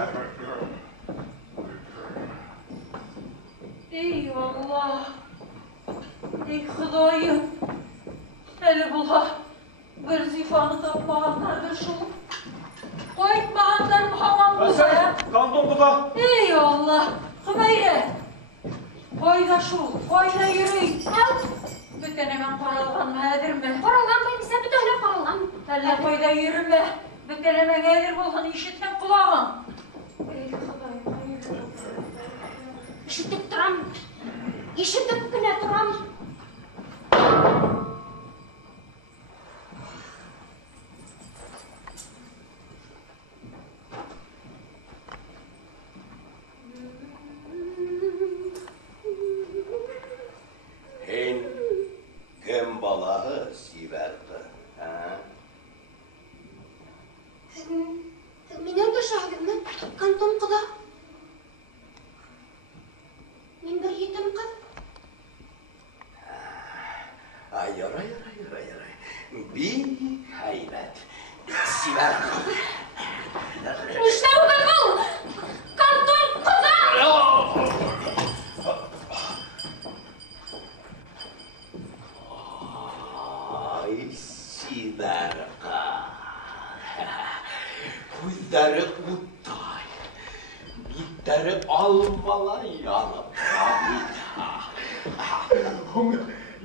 Эй Аллах! Эй Хоҙайым! Әле булһа, бер зифаны тапмағандарҙыр шул. Ҡайтмағандар һаман булһа. Кантон ҡоҙа! Эй Аллах! Хөмәйрә! Ҡайҙа шул? Ҡайҙа йөрөй? Бөтә нәмәң ҡаралғанмы, әҙерме? Ҡаралған бәйбисә, бөтәһе ҡаралған. Әллә ҡайҙа йөрөмә. Бөтә нәмәң әҙер булһын, ишетһен ҡолағың. Эй Хоҙайым! Ишетеп торам. Ишетеп кенә торам. Һин кем балаһы сибәрҙе? Минән төшәһегеҙме, Кантон ҡоҙа? Мин бер етем ҡыҙ. Ярай. Бик һәйбәт. Сибәр. Нишләүегеҙ был? Кантон ҡоҙа! Ай, Сибәр ҡыҙ. Күҙҙәре уттай, биттәре алмалай янып тора.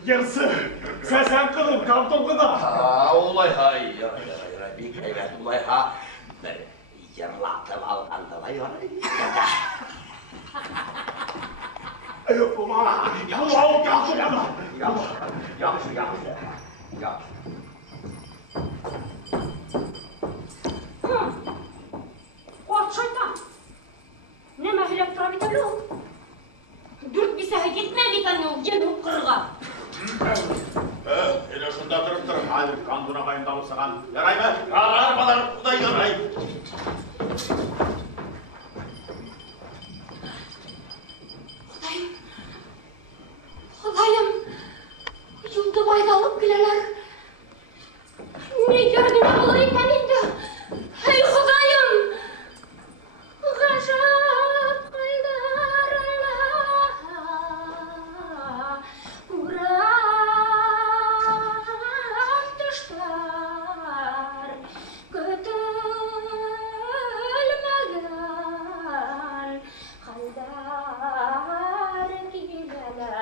Йырсы! Сәсән ҡыҙым, Кантон ҡоҙа! Улайһа, ярай, бик һәйбәт улайһа, бер йырлатып алғанда ла ярай. Яҡшы. Ҡарт шайтан! Нәмә һөйләп тора бит әле ул? 4 бисәһе етмәй бит әле ул ен һуҡҡырға. Һин шунда тороп тор. Хәҙер Кантон ағайым дауысыған. Яраймы? Арбалар Хоҙай ярай. Хоҙайым! Юлдыбайҙы алып киләләр. Ни генә булыр икән инде? Эй Хоҙайым! Ғәжәп ҡайҙарына күрәм төштәр, көтөлмәгән хәлдәр киләләр.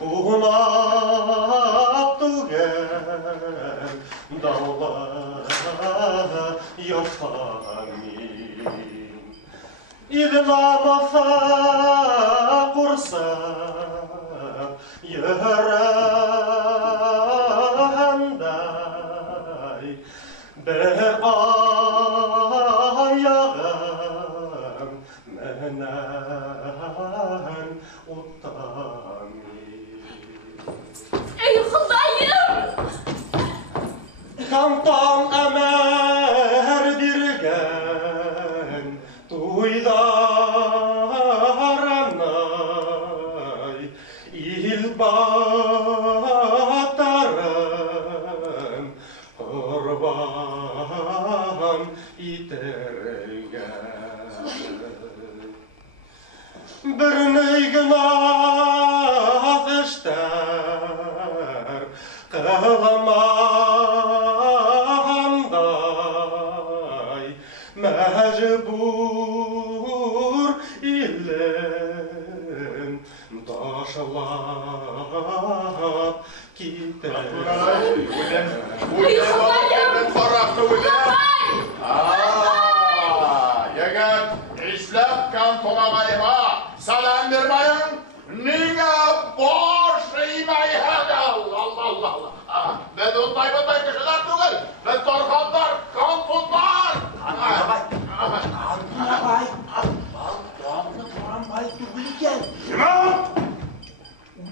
Унап түгел даула япамин. Ил намаса құрсап ерандай бір аяғым менен ұттамин. Ey Құдайым! Кантон әмір берген туйдар анай ил батарым құрбан итерген. Bir nöygüna fıştar kılamamday mecbur ilim taşlap gider. Егет, işlep kantonagayma, salam vermeyin, niye boş imayhad Allah. Ben onday kişiler değil, ben torkanlar, kantonlar. Kantonagay, Balkanlı Turanbay tügülüken. Kime?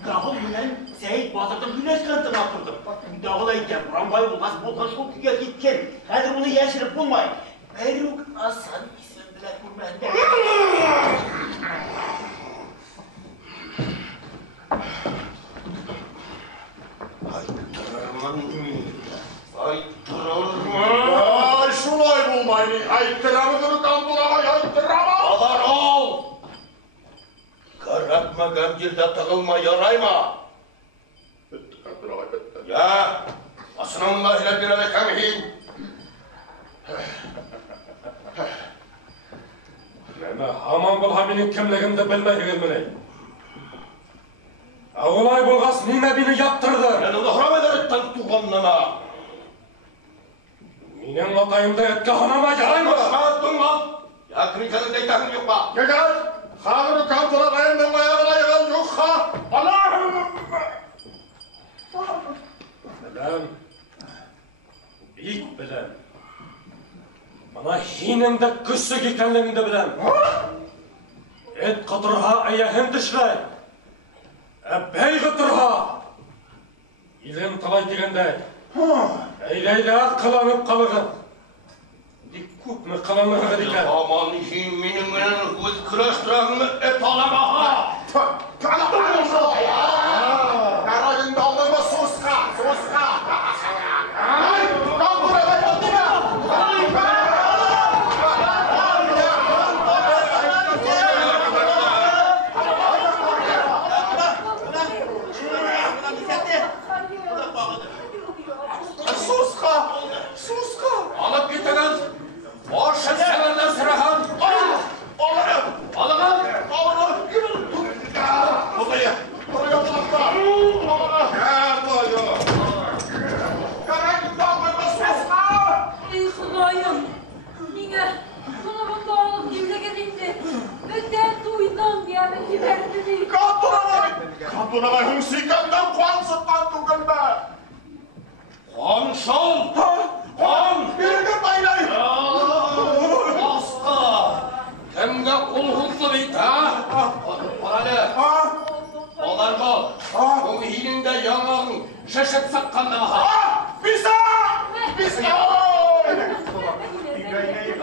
Dağıl bilen Seyit Batır'dan güneş kantını atırdım. Dağıla iken Turanbay olmaz, bolkan şu küge gitken. Hadi bunu yaşırıp bulmayın. Peruk Hasan isimdiler bu bende. Ay şulay bulmayın, ayttıramıdır kantonagay, ayttıramı. Alar ol! Karatmagan yerdə tığılma, yarayma. Ya, asınanlar ilə bir ələ kəmihin. Mene haman бұл хамinin кімлігімді білмей келмелей. Ağılay болғас неме бені яптырды? Мен оны храм әдәреттен туғаннама. Менің атайымды әтке хамама жарай ма? Шағаттың ал. Ya krikaның дейтағын жоқ ба? Егет, хағыры kantonagayından ayağına yığın yoksa, Allah'ım! Білем, бик білем. Мана хиніңді күссік екенлігіңді білем. Эт қытырға аяғын тішлай. Бәй қытырға. Илін талай дегендей. Әйләйлі қыланып қалығын. Көпні қыланлығы декен. Aman işin benim öz kıraştırağımı et alamaha. Karagın daldırma suska. Suska. Alıp gitiniz. O şefselerden sırahan. Alın. Buraya bırakma. Karagın daldırma suska. Ey Құдайым! Niye? Bana bunda alıp gimlege dindi. Öten duydan yani giderdi değil. Kantonagay hımsikandan kuan sıkkan tuğun be. Konşol. Kuan. Birgin baylay. Asqa. Kimge kul hutlu bit ha? Paralı. Olar bol. Bu hilinde yanağın şaşıp sakkanda ha. Bisa.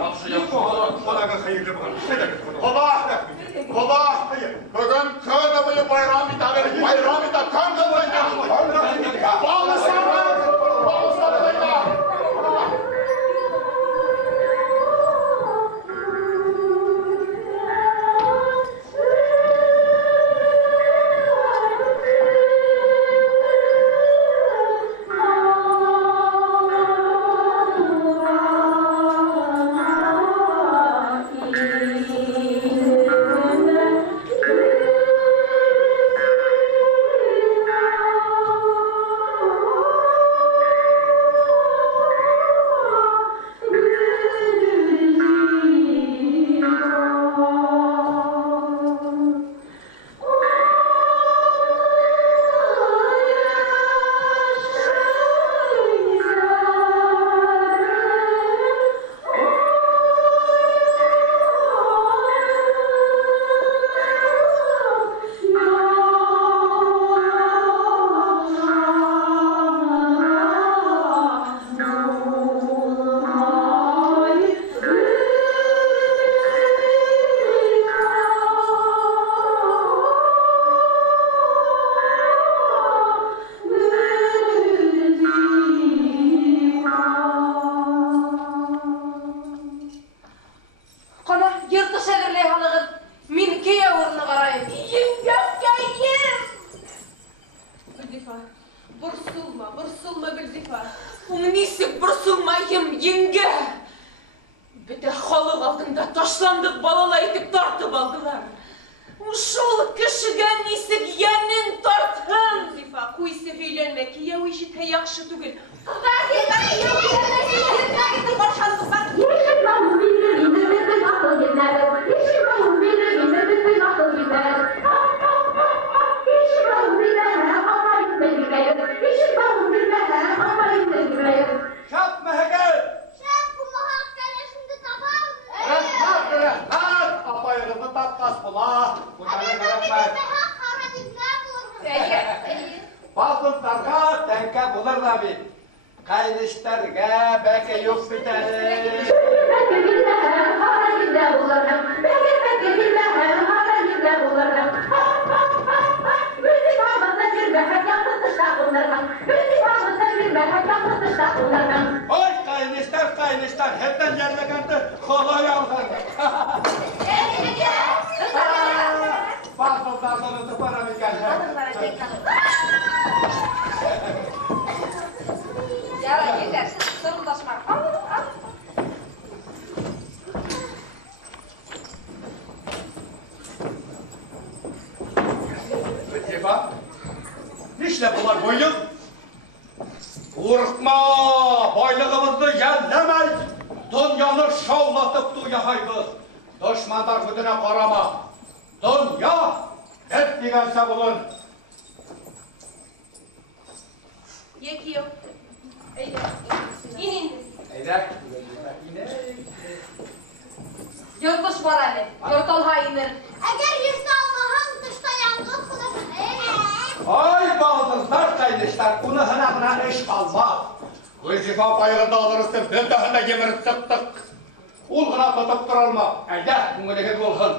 Yaxşı yaxşı. Қолаға қайырды бұған. Baba. Bugün köyde böyle bayram itadır. Bayram itadır. Kanka bayram. Bağlısana. Гүлзифа. Борсылма, Гүлзифа. Нисек борсылмайым, еңге? Бітті халық алдында ташландық балала етіп тартып алдылар. Шол кішіге нисек янын тартым. Гүлзифа, қойсы үйленме, кияу ешітке яқшы түгіл. Şap mı hekel? Şap bu muhakkale şimdi tapam. Rahmat. Apayığını tapkas bula. Baldızlarga tenke bulur da bir. Kaynışlarga belki yok bir tane. Belki bilmem, hara yüzde bulurum. Belki bilmem, hara yüzde bulurum. Müzik almasa girme, hep yalnız dışta bulurum. Müzik almasa girme, hep yalnız dışta bulurum. Oy kaynışlar, hepten yerine kandı. Kolay alır. Baldızlarınızı bana bir gel. Yara yeter, sırıldaşmak. Al. Ötefa, nişle bunlar boyun? Korkma, boylığımızı yerlemeyiz. Dünyanı şovlatıp duyahayız. Düşmanlar güdüne karama. Dünya, hep digense bulun. Yekiyor. İnin. Eydek. Yurtduş var Ali, yurtol hainir. Eğer yüzde almağın dışta yalnız kılırsın. Ay baldızlar kaynışlar, bunu hına iş kalmaz. Gülzifa payığında alırızsın, bir daha yemirip sıktık. Ulğuna tutup duralma. Eydek, bunu deket olsun.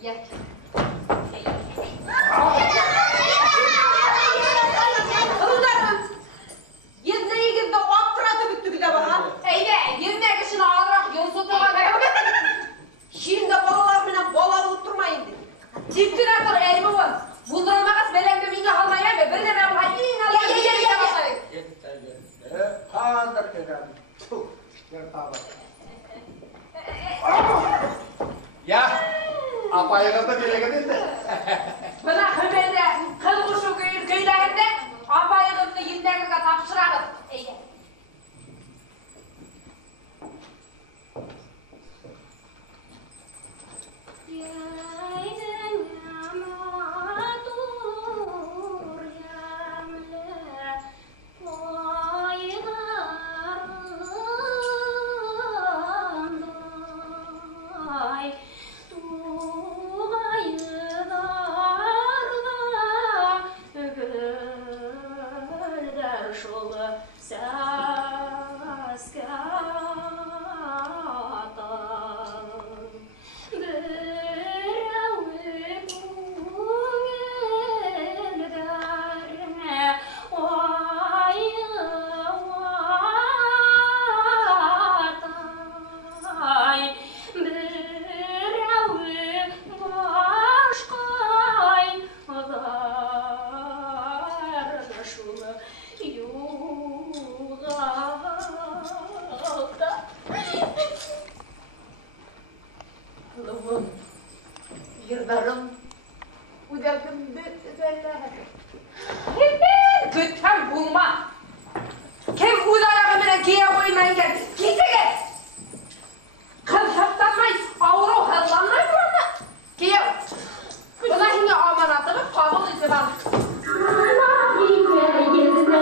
Yek. Kıldarım. Yedneyi gidde o aptıratı bitti bir de bana. Eyde, yednek işini ağırak yolsutuğa dayanır. Şimdi balalarımla bala unutturmayın dedi. Diktiratör elimi var. Buldurulmağız belemde minge almayayım ve bir de ben buna iyi alayım. Hazır kedim. Yırtağım. Ya, apayığında bile gidildi. Bana hümelde kıl kuşu köylerinde apayığında yinlerine tapşırarız. Eyde. Yırdarım, udakımdı tüzeller. Hemen kötüm bulma. Kim udayağımına giye koymayın geldi. Gite gel. Kıl saptanmay, avru hızlanmay buranı. Giye. Buna şimdi amanatını kabul edip al. Allah yine yüzüne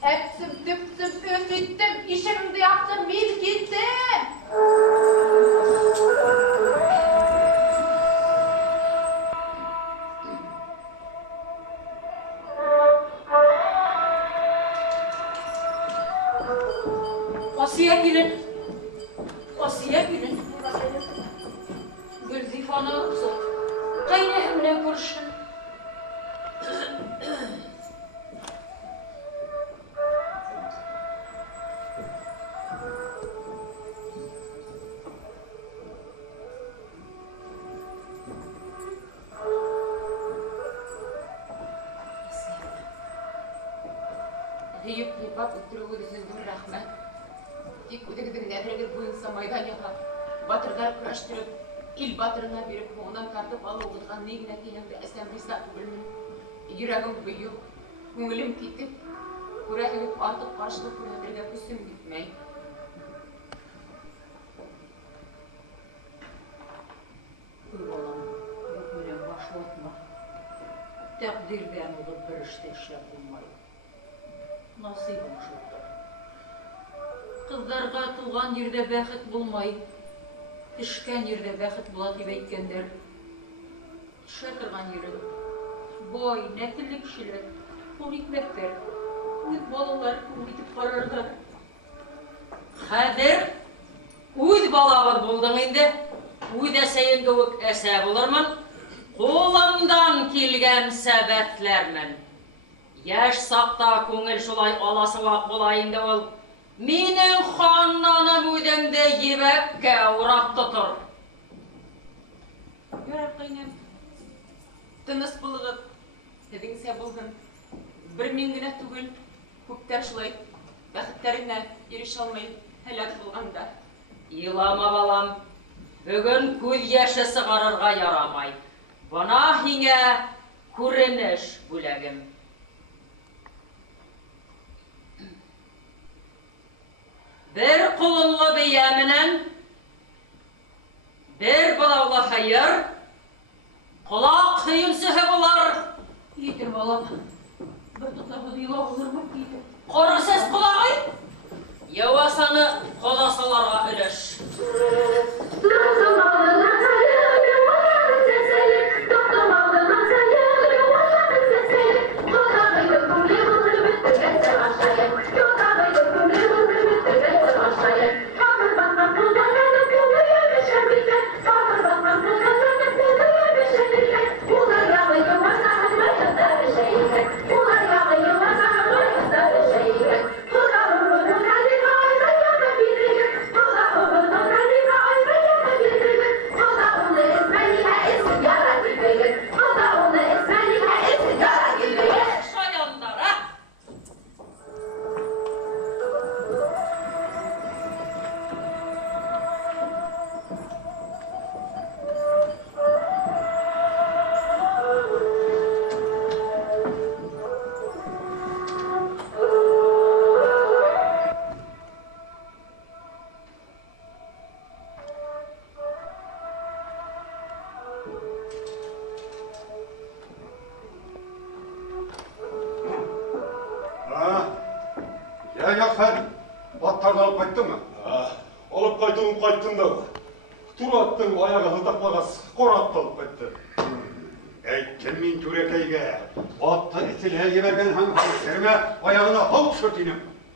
Öpsüm, tüpsüm, ümittim, işimdi yaptım, bil gittim. Asiye gülün. Asiye gülün. Gülzifana olsun. Kaynağımla görüşün. Heyip bak oturuyor üzüldüm rahmet. Dik ödegidin nedregir bu insan maydan yağa. Batırlar kuraştırıp, il batırına berip, ondan tartıp alı oğulgan neyine keyinde esen risa bölümün. Yüreğim büyük, көңілім кетіп, көрәкіліп артық қаршылық көрәдірге күсім кетмей. Үй балам, өкмелен башы отма. Тәқдирден ұлып бір іште шәп болмай. Насибім жұлдыр. Қыздарға туған ерде бәхет болмай, ішкен ерде бәхет бола деп әйткендер. Түшә тұрған ерін, бой, нәтілік шілер, қол икмәктер, үз балалар көңітіп қарардар. Хәдір, үз балабыр болдың енді, үз әсәйін көк әсә болырмын, қолымдан келген сәбәтлермін. Яш сақта көңіл шулай аласылақ болайынды ол, менің ханнаным өдіңді ебәкке ұрақты тұр. Görər қайнам, тыныс бұлығып, дедіңсе бұлғын, бір мен гінә түгіл, көптер шылай, бәхіттеріне еріш алмай, әләк болғанда. Илама балам, бүгін көз яшы сығарырға ярамай. Бұна хиңе көрініш бөләгім. Bir kulunlu bir yeminin, bir bulavlı hayır, kulak hıyımsıhı bular. Yedir balam, bir tutlabı duyla olur mu yedir? Koru ses kulağı, yavasanı kolasalara ülüş.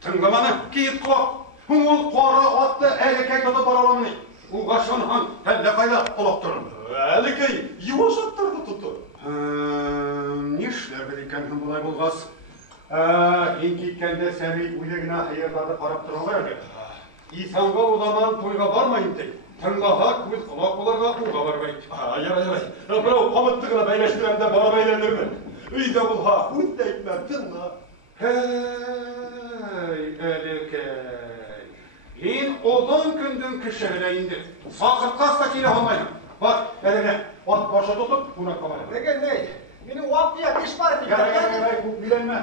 Тыңламаны кейіп құлақ, ұңыл қуары атты әлікей тұты бараламыны. Ұғашын хан әлі қайда құлақ тұрын. Әлікей, юаш аттарды тұты. Нешлер біліккен күн бұлай болғас. Ең кейткенде сәмей өлегіне айырдарды қарап тұралар әлі. Исанға оламан тойға бармайын дей. Тыңлаға көз құлақ боларға ұға бармайды. Ярай. Бірау қамыттығына бәйләштіремді бара бәйләндірмін. Үйді бұлға, өтті айтмәм, тыңла. Әлікей, ең одан күндің кіші әлейінді. Сақыртқас келе алмайым. Бар, әліне, от баша тұтып, қунақ қалайым. Деген ней, менің уақпия кеш бар дейді. Ярай, бұл біленме.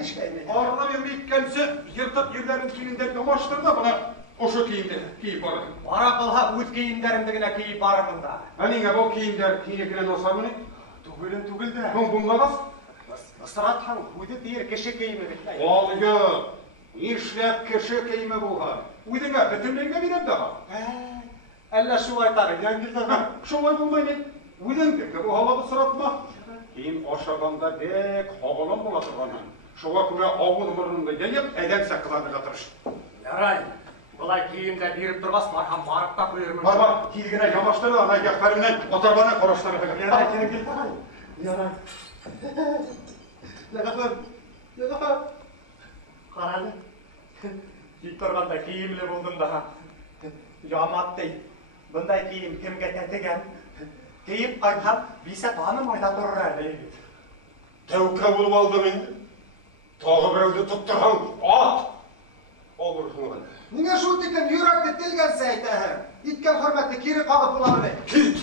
Ешкәйме. Арына мен мейткенсі, ертіп ерлерін кейіндерін ұмаштырды, бұна ұшы кейінді кейіп барды. Бара қылға өз кейіндерімдігіне кейіп барымында. Әнеңе бұл кейіндер кейекінен осамыны? Түгілді. Бұңғағас? Ысыратхан үді дейір кеше кейімі бітмей. Олғы, ишләп кеше кейімі болға. Үдіңе бітімлерге берем дағы. Әлі шу айтары, яңгілді. Шолай болмайды. Үдіңді кебі халабы сұратма. Кейін ашағанда бек қағылым бола тұрғанын. Шоға күре ауыл мұрынды дейіп, әдәм сәкіларды қатырыш. Ярай, бұлай кейімді беріп тұрғас, мархам барып та көйірмін. Бар, кейгіне ямаштырды, ана яқпәрімнен отарбаны қораштары. Ярай, яңгілді ағай. Ярай. Лағафым. Қарады. Ит тұрғанда кейімлі болдым да. Ямат дейді. Бұндай кейім кімге тәтіген. Кейіп қайтап, бейсе таным айда тұрыр әлі. Тәуке болып алдым енді. Тағы біреуді тұттырған ат. Olur şunu. Niye şu dikken yürekli dilgen seyte? İtken hürmetli kiri kalıp bulanı. Git!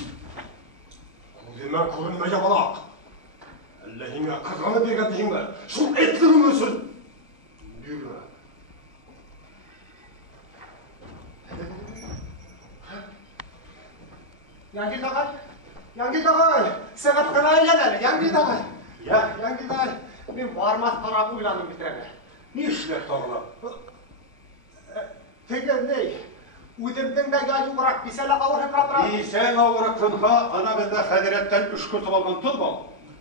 Kulüme kurunma yabalak. Allah'ime kırganı bir gadayım şu etliğimi ölsün. Yürü. Yangil dağay, segat kınayı geleli, Yangil dağay. Ya, Yangil dağay, ben varmaz tarafı uylanım bitireme. Ne işler tağla? Tegen ne? Uydumdun da gayı bırak, bir sene ağır hıpratıraq. Sen ağırı kınha, ana bende hediretten üç kurtul algan tıl bal.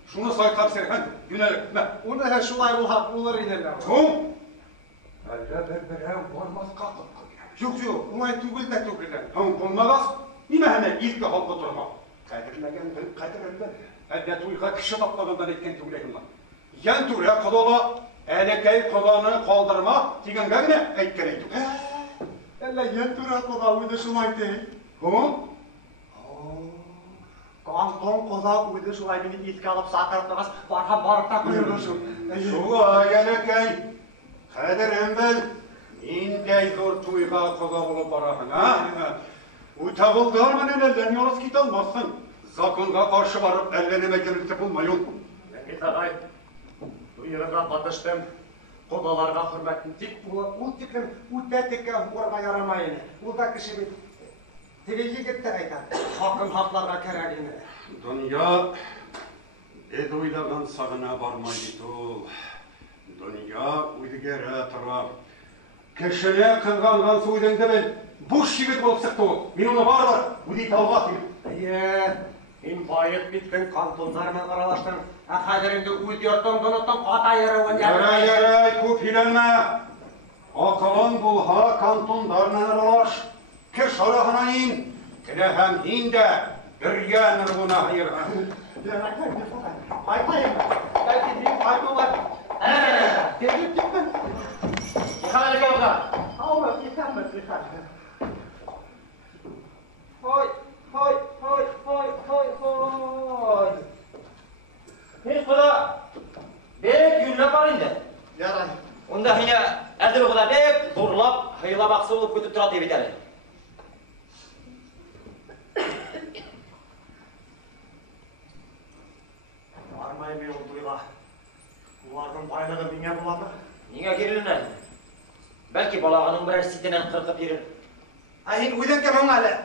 Şunu saytar serhen, günelik me. Onu her şulay olur inerler. Kum! Elde berbere varmaz kalkıp koyar. Yok, onay tügül de tügüller. Kummagas, nime hene ilk halka durma. Kadirmegen kadirmegen. Elde tuyga kişi tapmadan etken tügüleyim lan. Yan turya kolola, elekey kolonu kaldırma, digen gagine etkereydim. Eller yan turya kola uydu şulay değil. Kum? Kanton kola uydu şulay beni ilk alıp sakarıp durmaz, barham barıp da koyulursun. Şulay elekey. Kadirem ben, indey zor tuyga kola olup barahın ha? Utağıldırmanın elden yolas git almazsın. Zakınga karşı varıp ellerime girilti bulmayın. Yengil dağay, duyırıga batıştım, kodalarga hürmettim. Tik ul tikim, ul tetikке orga yaramayın. Ul da kişi bir tege yigitler aytar. Hakkın haklarga kereliğini. Dünya, ed oylagan sağına barmaydı ol. Dünya uydugere tara. Keşine kılgangan suydende ben boş yigit bolup sıktı o. Men ona var, uydu talgat Eye, men bayık bitkin kantonlarмен aralaştım. Kadirinde uydu yurttan donuttan kata yarıvın. Yaray, көп ilenme. Akalan bulha kantonlarla aralaş. Keş arahına in. Kilehem inde. Bir yanır buna hayır. Aytayım, belki bir aytma var. Gelip gitmem. Yıkan öyle burada. Olmaz, yıkanmaz. Hoy. Hiç burada bek yürüle var indi. Yaray. Onda yine erdi bu kadar bek durlap, hıyla baksı olup götüp durat diye biter. Varmayın bir olduğuyla. Bunlardan baylığı bine bulanır. Niye gerilinler? Belki balağının birer sitenen kırkıp yerir. Ayın uydan kemem gali.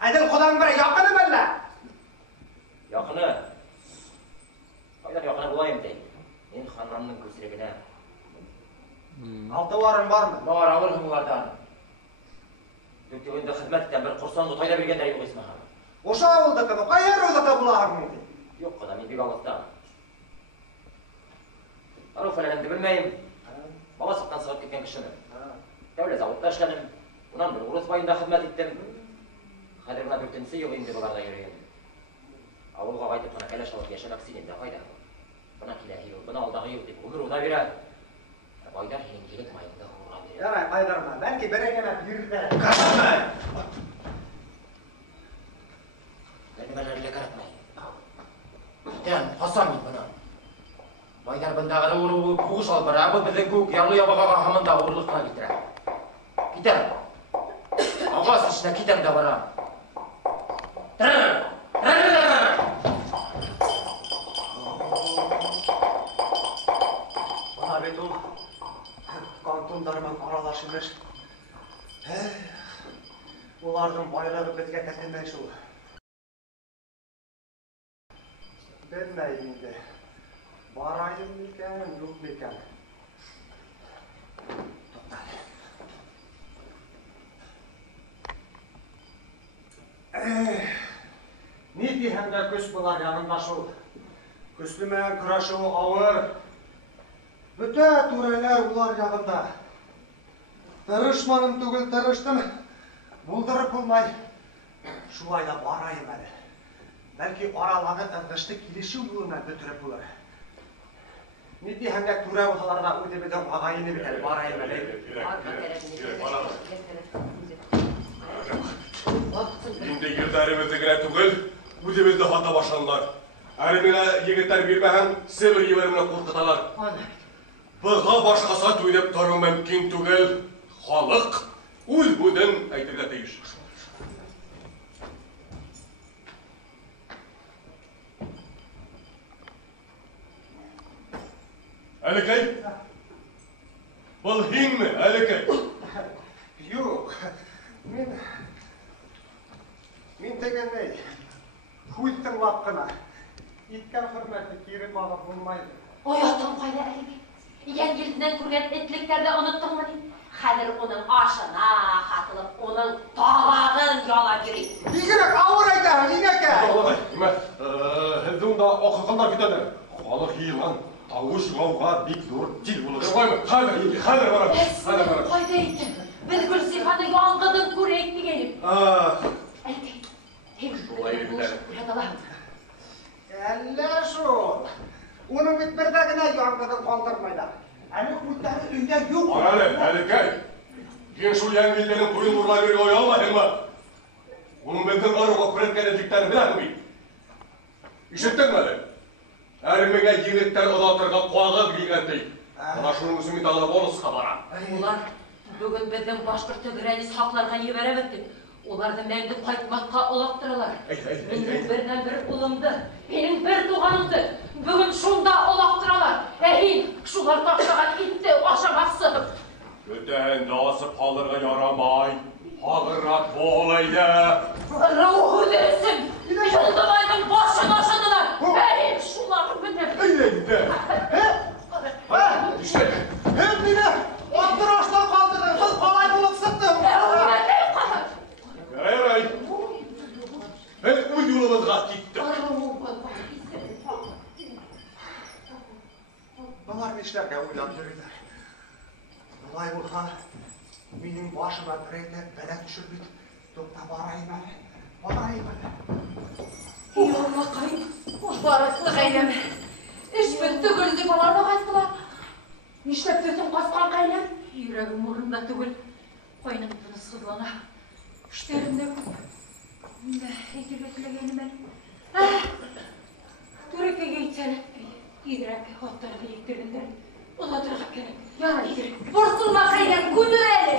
Aydan kodan bire yakını belle. Yakını. Haydan yakını bulayım deyim. Men hanımның көсірегіне. Altı varın var mı? Var ağır hımlardan. Döktüğünde hizmetten bir kursan tutayla bilgen yok ismi hanım. Oşa avulda kemem, kayar uzata bulağırmın deyim. Yok kadar, men bir ağızdan. Arı felenemdi bilmeyim. Baba sıktan sığıp ketken kişini. Devlet zavutta işlenim. Bundan bir Urus bayında hizmet ettim. Kadirına dörtüncü yıl indi bularda yürüyün. Avulga qaytып bana keleş alıp yaşamak silinde fayda. Buna kilahi yıl, buna aldağı yıl deyip ömür ona birer. Baydar hengilik mayında uğra birer. Yaray kaydırma, belki beregene bir de. Kaçma! Beni belerle karatmayın. Giden, hasamayın bana. Baydar bındağını uğru kuğuş alıp bana, bu bizden kuk yarlı yabağa hamında uğurlukuna getirer. Gider. Ağaz içine gider de bana. Bana bet ol. Kantonlarмен aralaşılır. Onlardan bayrağı bizge tekenden şu. Bilmeyim de. Барайын мекен, жоқ мекен. Не дейхенде көз болар янындашу. Көслімен күрашу ауыр. Бүті түрелер олар жағында. Тырышманым түгіл тырыштым. Бұлдырып болмай. Шулайда барайым әлі. Бәлки аралағы ыңғышты келеші ұлынан бүтіріп болар. Не дейхенде түре оларда өдебеден ағайыны бет әлі барайым әлі. Енді елді әрімізді кіре түгіл, өдебезді хата башанлар. Әріміне егеттер бермәһәң, себір еверіміне қорқыталар. Бұға башқаса төйдеп тұру мәмкин түгіл. Халық өз будын әйтірге тейіш. Әлікей? Бұл хин ме, Әлікей? Жоқ, мен дегенней, хуйттың лапқына. Иткән хөрмәтті кері бағып болмайды. Оятым қайда Әлібек? Ян елдінен көрген етліктерді ұныттың ма дейм? Қәдір оның ашына қатылып, оның талағын яла керек. Егерек ауыр айтағын, инеке! Олағай, еме, хілдің оқықылдар кетеді. Халық елған, тауыш ғауға бек зор жел болады. Қоймы, қайдар барам. Әсінің қайда екен? Біз Гүлсипаны яңғыдың көрейік дегенім. Әлкей, темізді көрет алам. Әлі шол. Оның бет бірдәгіне яңғыдың қандырмайды. Әлі құйттары үйде yok. Әлікей, ең шул яңгелдерін қойын ұрла берге ой алмайын ба? Оның бәлдің арыға күреткәнеліктері біләң бей. Ишеттің мәлі? Әрімеге егеттер ұдатырға қуаға білгендей. Бұна шының үсімі дала болысқа барам. Олар бүгін біздің башқұрт түгірәні сақларға ебәрі біттім. Оларды мәңгі қайтмаққа олақтыралар. Менің бірінен бір ұлымды, менің бір туғанымды бүгін шунда олақтыралар. Әйін, шулар тақшаған итті ашамақсы. Көтән асып қалырға ярамай, қағырат болайды. Рауы өдерісім, Юлдыбайдың башын ашыдылар. Әйін, шулар мініп. Әйінді. Мені оттыр аштан қалдырды, қыз қалай болып сықты. Әрай, мен өй ұлымызға кетті. Бұлар нешлерге ойлап жүрдер. Бұлай болған, менің башыма бір етіп бәлә түшірбейді. Тоқта барайым әлі, барайым әлі. Йоллақай, барысы қайнам. Іш бітті гүлді баларда қайттылар. Нештеп төсін қасқан қайнам? Үйрегім орында түгіл. Қойным тыныс қызлана. Күштерімде көп. Менде екеге тілегенім әлі. Түрекеге итсәлі. Идірәк қоттарға ектіргендерін. Ұлатырғап келем. Яна идірек. Бұрсылма қайнам, күні әлі.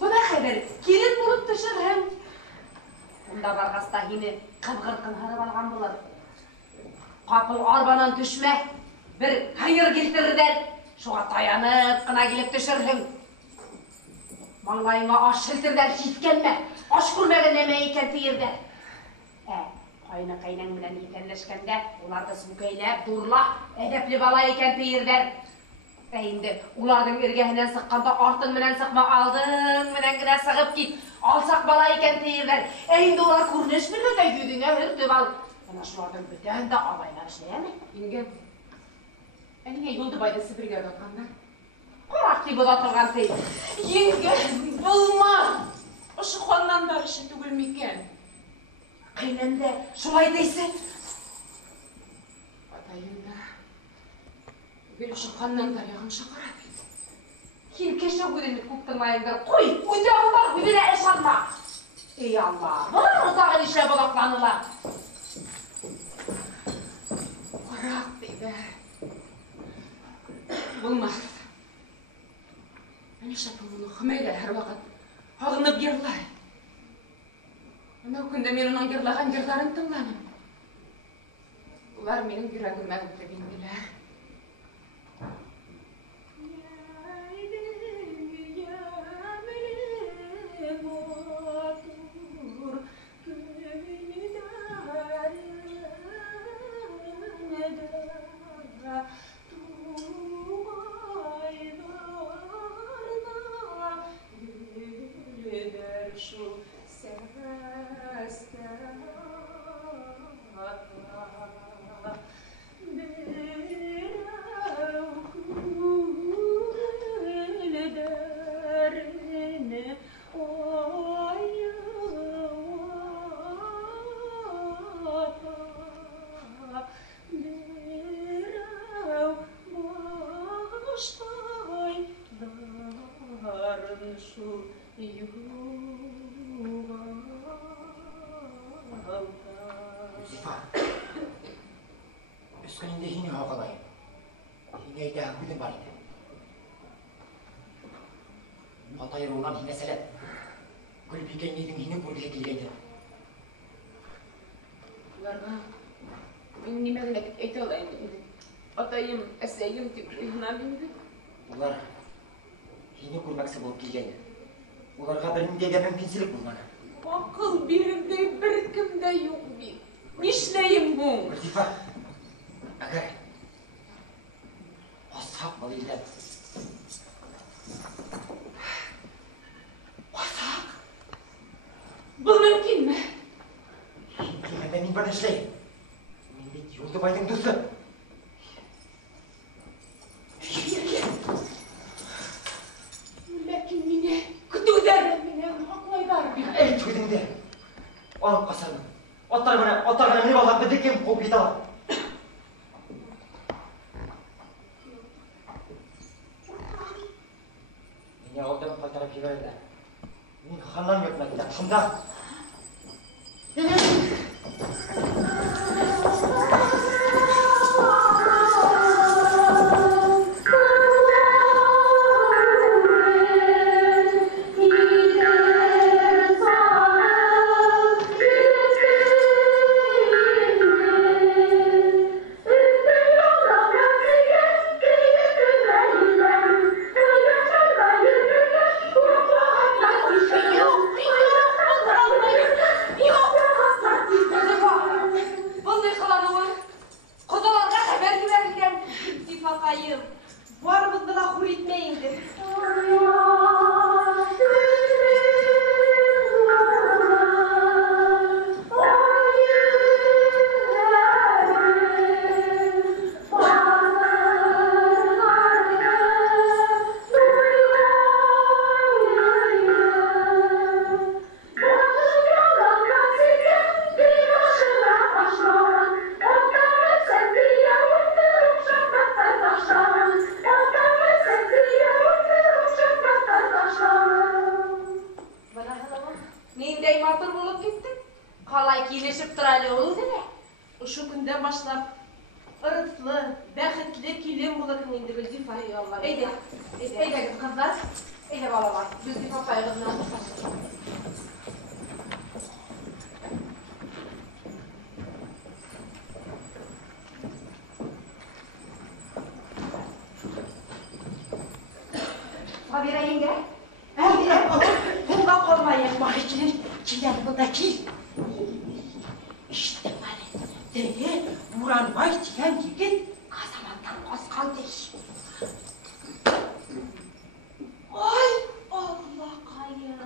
Buna haber, kelin bulup düşürüm. Bunda barğasta hini qıvqırqın harып alğan bolar. Qapıl arbanan düşme, bir hayır keltirirler. Şuğa tayanıp qına kelip düşürüm. Mаңлайыңа аш шілтірдер жеткенме, аш көрмеген неме екен тиірдер. Қайны-қайнаң менен екенлешкенде, оларды сүмкейлеп, дурлап, әдеплі бала екен тиірдер. Енді олардың іргесінен сыққанда артын менен сықма, алдың менен гіне сығып кет, алсақ бала екен тиірдер. Енді олар көрінеш білгенде үйдіңе үртіп ал. Ана шулардың бүтен де абайлар ішлеме? Енген, әніңе елді байды Сібірге қатқандар. Құрақ деп ода тұрған тей. Енге, болмaz. Ошы қуаннандар үшін түгілмекен. Қайнамда шулай дейсі? Атайында, бел үшін қаннандар яғын шақырады. Кем кеше көдемет көктің майыңдар. Қой, өте алдар, көбене әш алма. Ей Алла, бұлар ұзағын ішіле бұлақланылар. Құрақ дейді. Болмaz. Әне шапыл мұны қымайлы әр вақыт ағынып ерлай. Анау күнде мен оның ерлаған ерларын тыңланым. Олар менің жүрегіме өтіп енділер. Өскенінде хине хақалайым. Хине айтағы бүгін бар еді. Атайыр олан хине сәлет. Гүлбекен недің хине көргізе келгенді. Оларға мен немегін әйте алайын енді. Атайым, әсәйім деп үйінам енді. Олар хине көрмәксі болып келгенді. Оларға бірінде де мүмкіншілік болманы. Ақыл берімде бір кімде жоқ бен. Нешлейім бұң? Гүлзифа, әгер қосақ бұл елден. Қосақ? Бұл мүмкін ме? Келгенде мен бірді шлейм. Мен бет Жолдыбайдың досы. Ләкин мені күтудәрі менен ақлайдар бен. Әйт өдіңде. Алып қасармын. Оттар мені балған біді кем қол бет алам. Мене олдан қайтарып жіберді. Мен ханнан өтмәді. Шында. ырыслы, бәхетле килен булырсың инде Гөлзифа. Әйдәгез, кызлар. Әйдә балалар, Гөлзифа апайгызны алып. Сабира еңгә. Әйдә, кулга калмайык. Бахичилер, киләр булда кил. İşte bana, dedi, Muranbay diyen yigit kazamandan koskan değil. Ay Allah kayın.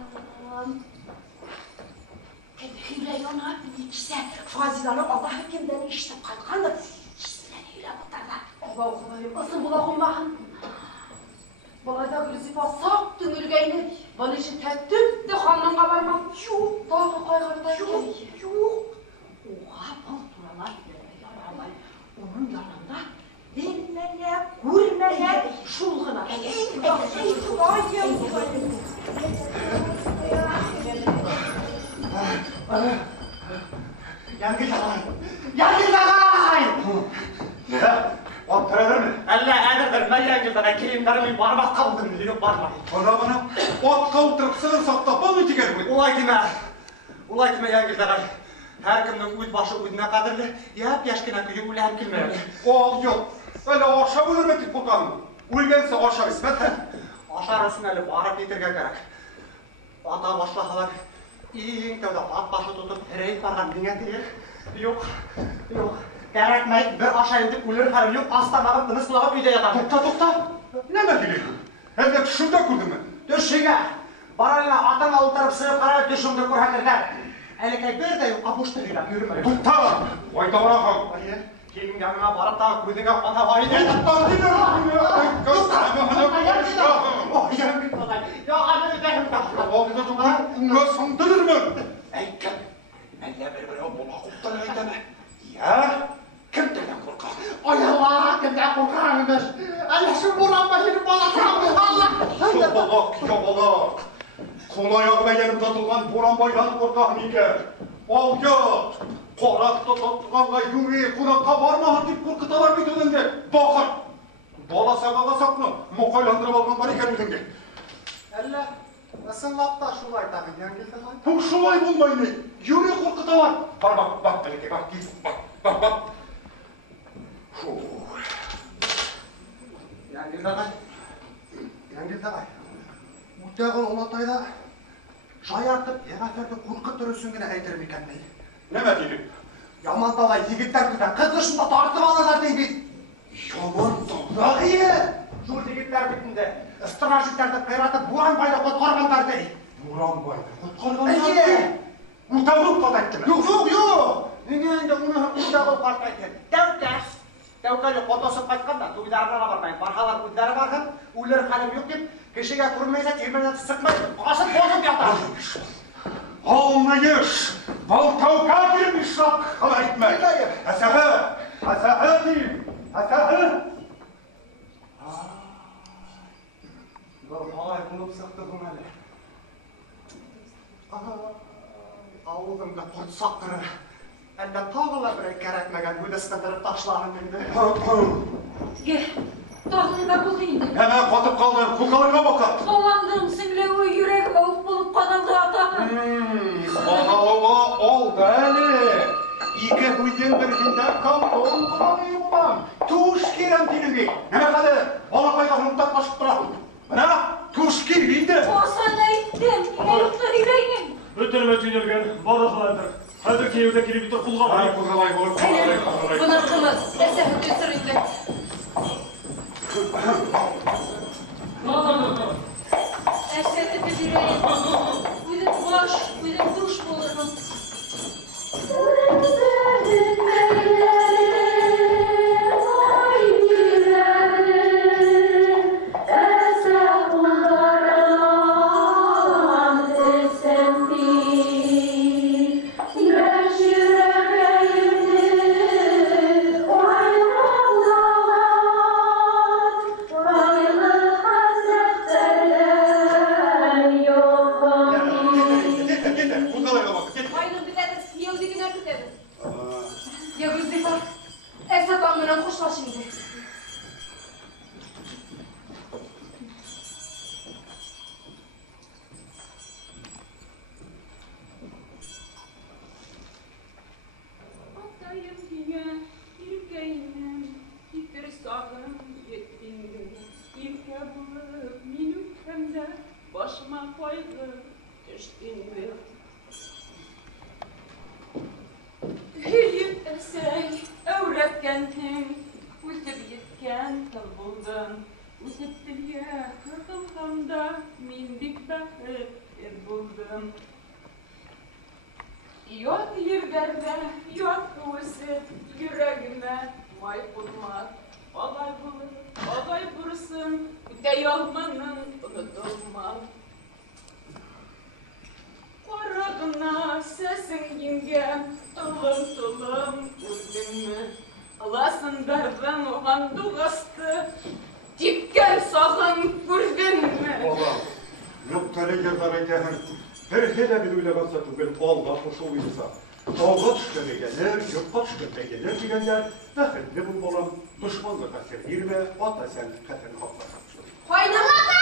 Hüle yana ikisi Fazilan'ı Allah hükümden işitip kalkandır. İkisinden hüle muhtarlar. Allah koyayım, ısın bula koymağın. Balayda Gülzifa sağ tüngülgeyni. Bana işi tettüm de xandan kabarmam. Yok, dağı kaygırda yok. Oha bal turalar yaralar. Onun yanında bilmeye, görmeye, şulğuna. Yangil ağay! Ne? Ottırılır mı? Әлі әдірдір, мәй әңгілдіға кейімдерімен бармақ қалдым, yok бармай. Бана, от қауытырып сығыр сақтап бал өтегер ғой. Олай деме әңгілдіға. Әркімнің өз башы өзіне қадірлі, яп-яшкіна күйі өләм келмейді. Ол жоқ, әлі аша өлірметік бұлғаным. Өлгенсі аша бісметті. Ашар үсін әлі барып етерге керек. Ата башлағалар, ең тәуді ат башы тұтып, әрейіп барған деген дейік. Жоқ. Gerekmeyip bir aşağıydı ölür karım yok, aslanağım ınıslağım üyde yatar. Toqta. Neme geliyor? Hem düşümde kurdum ben. Düşüge. Barayla atan alıtarıp sığıp karayıp düşümde kurhatırlar. Əlikay bir de yok, apuşturuyla yürümeyin. Toqta. Oyda bırakın. Kelin yanına barıp da kuyduğuna ata vaydı. Kimden korkar? Ay Allah, kimden korkarmış? Allah şu buran başını balasam, Allah! Yobalak. Kol ayağıma yanımda tutulgan buran baydan korkar mıyken? Al yat! Qorakta tuttuğanға yürü, kunakka varma deyip korkutalar bir dönünde. Bakır! Bala sağağa saklı, moqaylandırıp alған бар екен өзіңге. Әлі, ысынлап та шулай тағы яңгелді қай? Бұл шулай болмайды. Yürü korkutalar. Bak, Әлеке, бak, bak. Яңгелді қай. Мұттағын олатайда жайартып, еғатерді қорқыттыр үсінгіне әйтер мекен дейді. Неме дейді? Ямантала егіттер күтен қызғышында тартып алығар дейді. Ямантала? Жол егіттер бітінде стражиктерді қиратып Буранбайды құтқарғандар дейді. Буранбайды құтқарғандар? Мұтағып қатайтты ма? Жоқ. Неге оны ұтағып қатайтын. Тәукәлі қотосып қайтқанда, туйдарына бармайын. Бархалар өздері барған, өлер қалым жоқ деп, кешеге көрмейсе, терменеті сықмай, қасып қосып ятар. Olmayış, bal tavka girmiş rak haber etmek. Asahı diyeyim, asahı. Ay, bunu sıktığım әлі. Ауылымда құрт сақтыры. Әлі тағыла бір кәрәтмеген өдістендіріп ташлағын енді. Тағында бұл енді. Hemen қатып қалды, құлқаларға бақат. Соландың сіңлеуі жүрек ауып болып қадалды атағы. Бағалауға олды әлі. Екі көзден бірінде кантон құланы ұлам. Туш керем телінбей. Неме қады, балақайға ұмтат қашып тұрақын. Мына, туш кербейді. Осан әйттім, елікті үйрейін. Өтірме түйнерген, барықландыр. Қазір кеуді келебітір құлғалай. Бұны қымыз, әсәхі төсірінді. Әсәхі төсірейін. Өзім баш, өзім душ болырмын. Сенің өтіп еткен тыл болдың, өсеттілге қырқылғанда мен бек бақытты болдым. Ят ерлерде, ят өсіп, жүрегіме май болмақ. Ағай бұрысын, үтей алманың ұнытылмақ. Қарағына сәсің енген, тұлым көрдіңмі? Аласындардан оған дұғасты, теккен сағын көргенмі? Ола, нүктелі ердар айтағын, бір хелі бір ойлағанса түгіл алға қошу ұйымса. Алға түшкемегелер, юртқа түшкемегелер дегендер, бәхілді бұл болам, дұшманға қасер ерме, ата сән қәтін қаппасам шын. Қойнылаға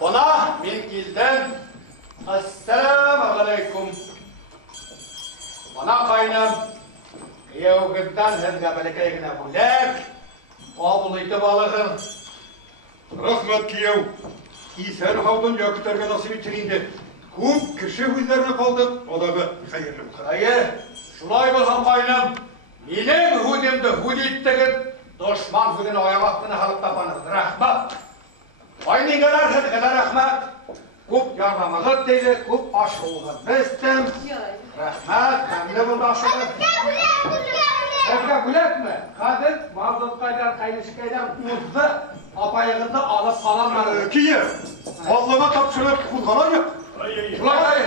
Ona men keldim. Assalomu alaykum. Ona qaynam. Kuyovgizdan sizga balakaygina bo'lak. Qabul etib olag'in. Rahmat kuyov. Isen havdan yakıtlarga nasip ettiğinde көп кіші өздеріне қалды, одағы қайырлы бұқыр. Hayır, şulay bolsam qaynam. Mening hudimni hudettigin dushman hudini oyoq ostini halib tapanız. Rahmat. Qayningalar sizga rahmat. Ko'p yordaming'iz deydi, ko'p oshig'ingizni bezdim. Rahmat, mamnun bo'ldim. Sizga bulatmi? Hozir Mavlud Qaydar qaynishkaydan o'zdi apayig'izni olib qolarman. Keyin Allohga topshirib qulg'alaylik. Şulay.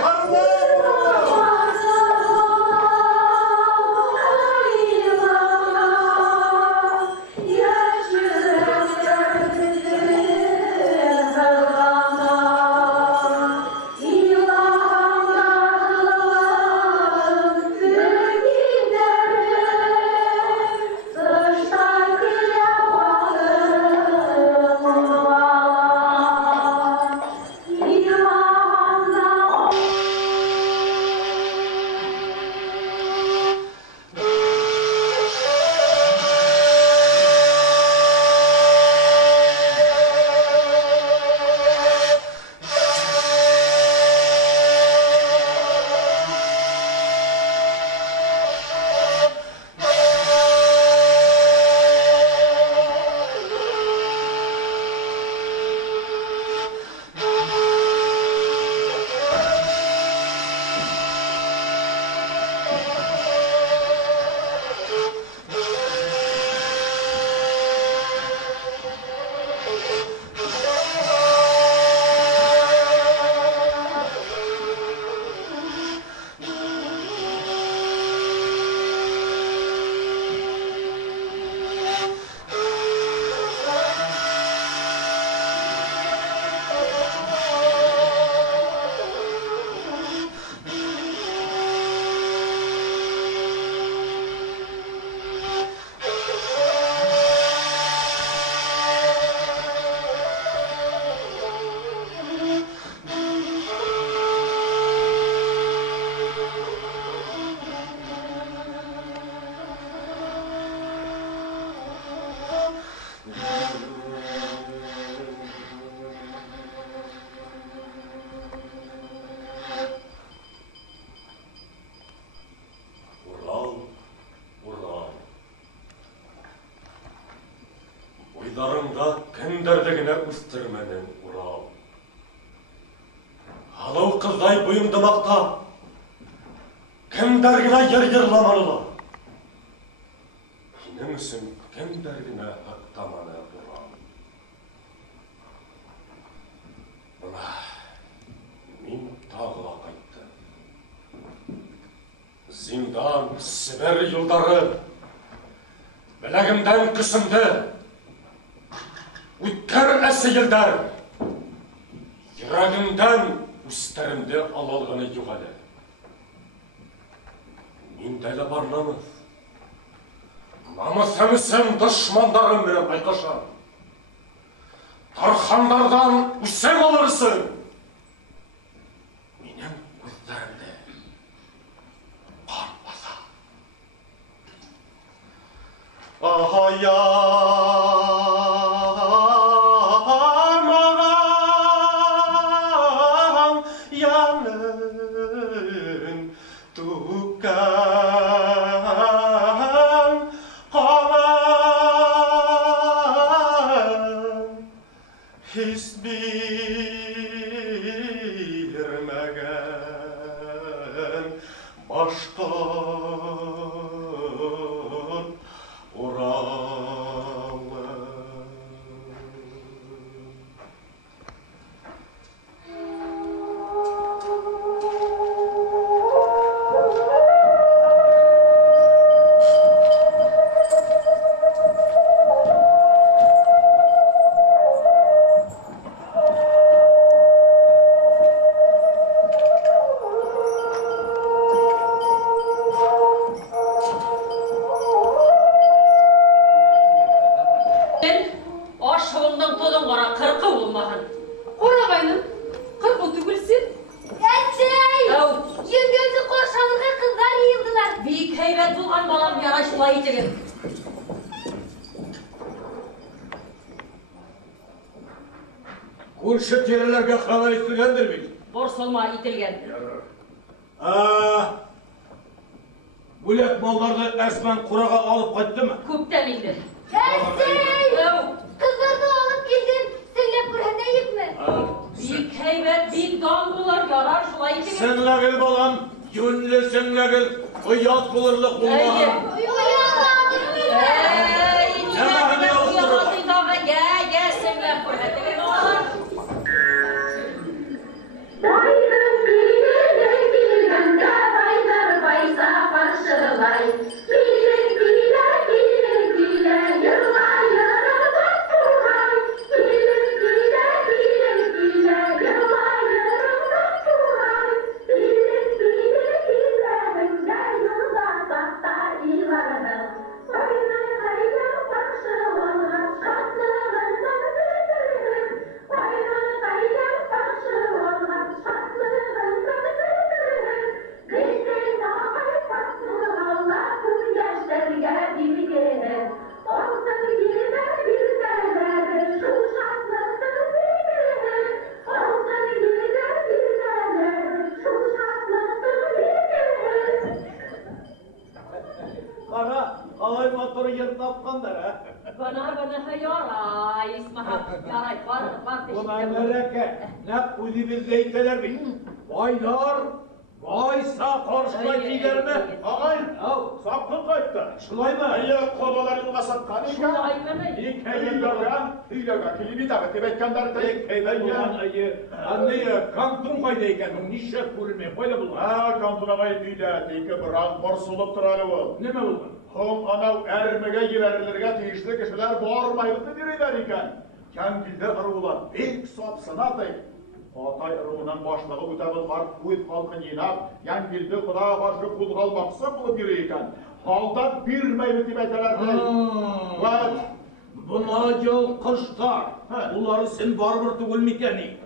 Darımda kenderdegine üstürmenin Ural. Halau kızday buyumdamakta kendergine yer-yerlamalılar. Benim için kendergine haktamana Ural. Buna min tağla kayttım. Zindan, Siber yılları bilagimden kısındı. Үткер әсейілдер, жүрегімден үстерімді алалғаны юғады. Мен дәлі бар намыс. Намысымысың дұшмандарым менен байқашам. Тархандардан үсен алырсың. Менің көздерімді қарпаса. Ахая! His bilmegen baştan Uralı. Көрші терелерге қалай естігендір бейді? Борсылма итілген. Бөлек малдарды әсмен құраға алып қайтты ма? Көптен инді. Әсей! Kızlarını alıp geldin. Söylep көрәндәйіп ме? Бик хәйбәт, бик дан булар, ярар шулай итеген. Сәңләгіл балам, жөнлі сәңләгіл, ұят болырлық болмаған. Bayram birine bilgende baylar baysa parçalay. Bilin bile yırlayırlar turay. Bilin bile yırlayırlar turay. Bilin bile yırlar bahtaylarım. Bayram bayra parçalar şatlığından bilirim. Bayram bayra parçalar şatlığından bilirim. Bizden ağır tatlı Allah bu yaşlarga bilgirim. Olsun yine bilmeler şu şatlığını bilirim. Olsun yine bilmeler şu şatlığını bilirim. Қара, қалай моторы ер тапқандар, Bana yaray, İsmail. Yaray, var. Buna mərəke, nə qudi bizdə itələr mi? Baylar, baysa qarşıla gider mi? Ağayın, sapkın kayıttı. Şulay mı? Kodalarını satkan iken. Şulay mı? Hüylöga, kilimi tabi tebekkenler Anneye, kantun qayda ekan, nişe көрілмей, қойда болған? Kantuna kayıt hüyle, teki bırak borsulup duralı ol. Неме болған? Hom anav ermege giverilirge teyişli kişiler bağırmaylıklı biriler iken. Kendilde ırılan ilk sapsına teyip. Atay ırığının başlığı ütebil harp kuyut halkın yinap, yengildi kıda başı kul kalmaksa bulup biri iken. Halda bir meyveti beteler değil. Evet. Buna yıl kıştar, uları sen barбыр түгіл мекені.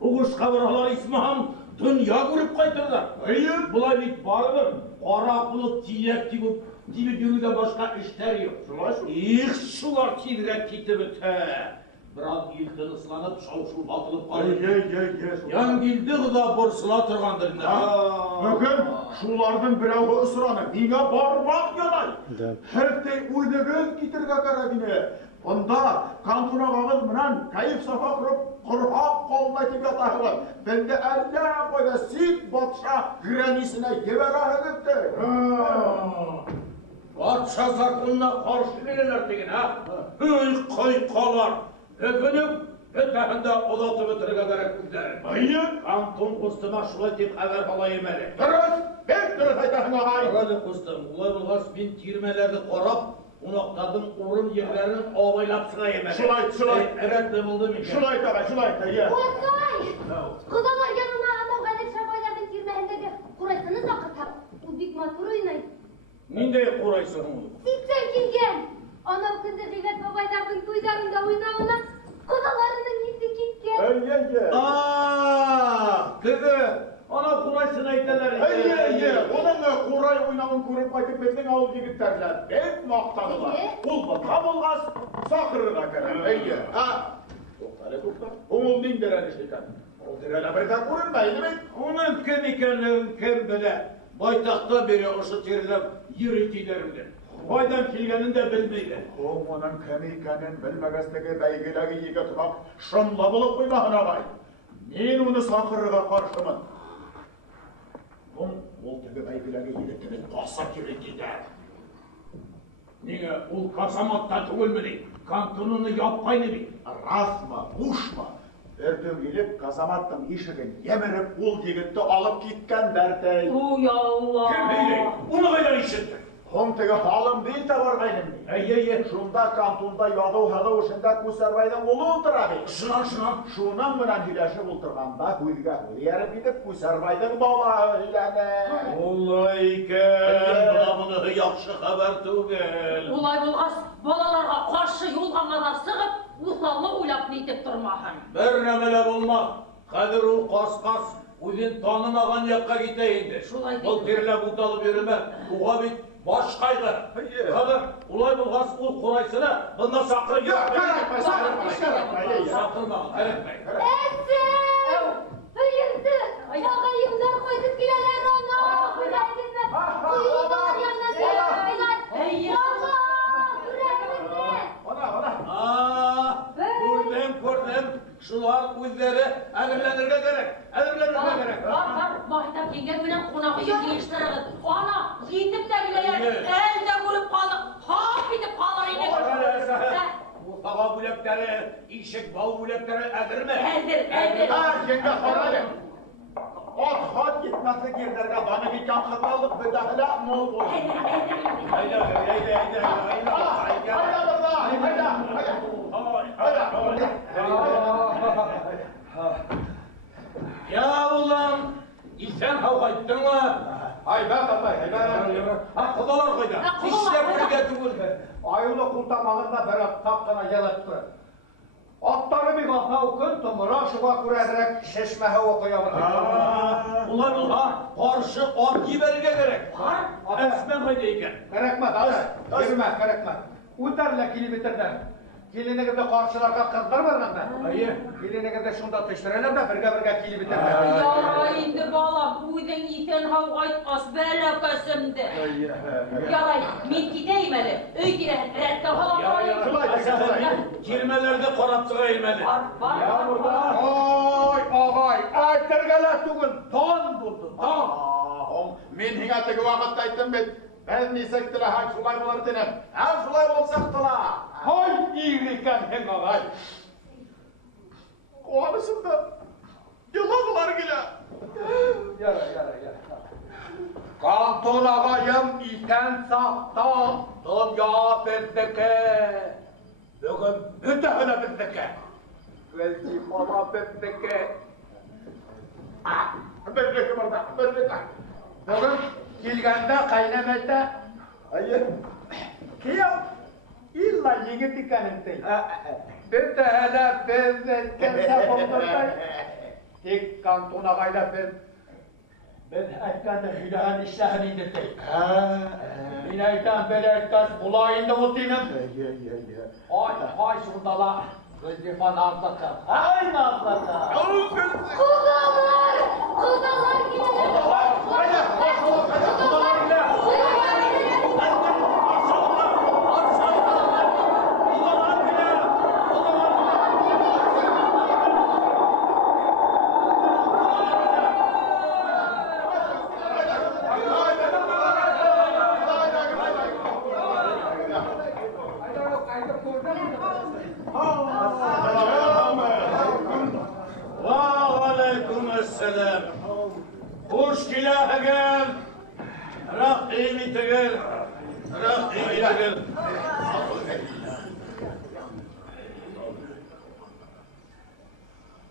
Ұғыш қабырғалар İsmahan dünya көріп қайтырдар. Бұлай бейт барыбыр, қара бұлып тиек тибіп жүруден başka işler yok. Шулар кейдірек кетіп өті. Бірақ елдің ысыланып, шау-шу батылып қалып. Ян келді ғыда бұрсыла тұрғандырында. Bugün şulardan birevi ısıranı, niye barmak yanay? Her tey uyduguz gitirge karabine. Onda kantuna bağız mınan kayıp safa kurup kurhak koluna gibi atahılar. Ben de elle koyda sit batşa grenisine gebera edipti. Батша законына қарсы келелер деген, Өй қойқалар, өкініп, өтәхінде ұлатып өтірге керек күздер. Кантон құстыма шулай деп қабар қалайым әлі. Дұрыс айтахын ағай. Ағайлы құстым, ұлай болғас мен тирмелерді қорап, ұнақтардың орын ерлерін абайлап сығайым әлі. Şulay. Әрәт де болды мен. Şulay ағай. Korkay! Kıdalar yanına anam Kadir Şabaylar'ın girmehindeki kuraysanız akıtar. O bik motor oynayın. Нендей қурайсың ол? Ситсен келген. Анау күнде Ғибет бабайлардың тойдарында ойнауына құдаlarının есі кеткен. Тігі, ана қурайсын айталар. Оның қурай ойнауын көріп қайтып біздің ауыл жігіттерler бек мақтанылар. Ол бұлға болғас, сақырыға кәрім. Тоқтары тоқтар. Оңыл дейін дәрәніш екен. Ол дәрәлі бірден көрінбейді ме? Оның кім екенлігін кім біле? Байтақтан бері ұшы теріліп, ері тейдерімден. Қойдан келгенін де білмейді. Оның кім екенін білмегістігі бәйгелегі егі тұмақ шынла болып қоймағын ағай. Мен оны сақырыға қаршымын. Ол тігі бәйгелегі егі тімен баса керек дейді. Неге ол казаматта түгілмеді, кантонуны япқайны бей. Рас ма, ұш ма? Өртің келіп, казаматтың ешігін еміріп, ол егітті алып кеткен бәртей. Уй Алла! Кім бейлей? Оны қайдан ешітті? Қонтығы халым бей табар қайным бей. Әйе, шунда кантонда яғу халы ұшында Көсербайдың олы ұлтыра бей. Шынан. Шунан мұнан үйләшіп ұлтырғанда көйге көйеріп едіп Көсербайдың бала үйләні. Олай кен. Бұны яқшы қабар түгел. Олай болғас, балаларға қаршы yolғамада сығып, ұсалы ойлап нетіп тұрмағын. Бір нәмелі болмақ. Қадыр ол қас-қас, өзен танымаған яққа кетейінді. Бұл терлі бұлталы берілме, ұға бет баш қайғы. Қадыр, олай болғас ол құрайсына, бұнда сақыры сақырмаған, әрекмей. Әсім! Үйімді! Ағайымдар қойдып келелер оны! Күрәкізді! Үйімдер yanına geldiler! Көрдім, шулар өздері әзірленерге керек. Махитап енген менен қонағы ештерігін. Ана, етіп тәгілелер, әлді көріп қалды, хап етіп қалар енек. Ұлтаға бөлектері, ишік бау бөлектері әзір ме? Әзір. Жеңге қарады. От етмәсі кердерге баны кеткен қырналдық бүдәхілі мол болды. Ya ulan, İsen havayttın mı? Haybat atay, haybat. Kudalar koyda. İşte buraya tügül. Ayılı kultamağında bir taptana gelip durur. Atları bir kafa okun, tumura şuba kurayarak şeşmehe okuyamır. Ulan karşı at giberige gerek. Esmen koydayken. Gerekmez, hadi. Girme, gerekmez. Utarla kilometreden. Gelinegide karşılarga kızlar varganda. Hayır. Gelinegide şunda teştireler de birge kilip biterler. Ya indi balam, uydan iten havgaytmaz bəlakasımdı. Yaray, men gideyim əli. Öy girən, rəddə halam. Girmelerde koraptığa ilmeli. Var. Ya burada. Oy, ağay, aytırgala tugul, ton buldun, ton. Men hingategi vaqtda aytdim bet. Ben nesektiler, hay şulay bular denem. Hem şulay bolsaqtılar. Hay, iyiriken hen ağay. Koğanısında yılağılar gile. Yara. Kanton ağayım iten sağda, dünya bizdeki. Bugün mütehine bizdeki. Velci bana bizdeki. Bizdeki burada, bizdeki. Bugün Kilganda kaynamada. Hayır. Kıyam. İlla yigit dikanim değil. Bir de hele bezzetkense bulduğumda. Tek kanton ağayla ben ekkanı hülahan işlehanıydı değil. Ben ekkan böyle ekkan bulayında otuyum. Hay şurdala. Gözlüfan ağzaka. Hay ağzaka. Kudalar! Kudalar gidelim! Selam. Hoş gila gel. Rahimi tegel. Rahimi tegel.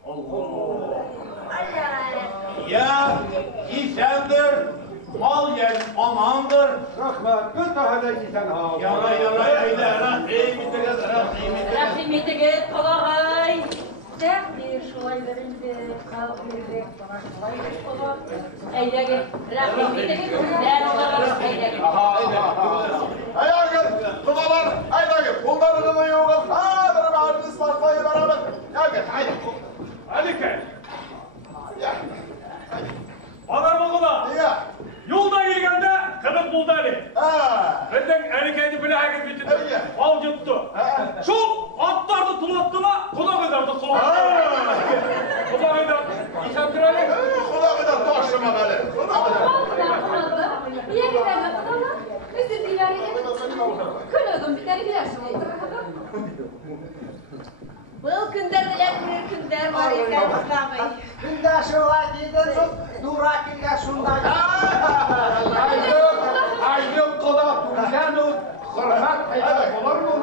Allah. Ya isendir. Mal yer amandır. Rahmet, bir daha da giden ha. Yara eyle. Rahimi tegel. Rahimi tegel kalağay. Dertli şulaylarında kalbirde bana şulaylar olur. Eydege, rahmetine ben olarım eydege. Ayağa gel, kudalar, hayda gel. Kullarını yoğun, bir bağırınız başlayı beraber. Ya gel, haydi. Hadi gel. Adam oğula. Yolda gelgende kılık buldu Ali. Benden Әрекеті біләгі бітті. Ал жетті. Шол аттарды тұлаттыла, құдағыдарды сұлаттыла. Құдағыдар, ишан тұралы? Құдағыдар ташыма әлі. Бұл күндерде күндер бар екен құдағый. Күнде шулай дейден соң, дуракилге шундай. Айдың құда тұрген ұт, құрмат қайда болар мұн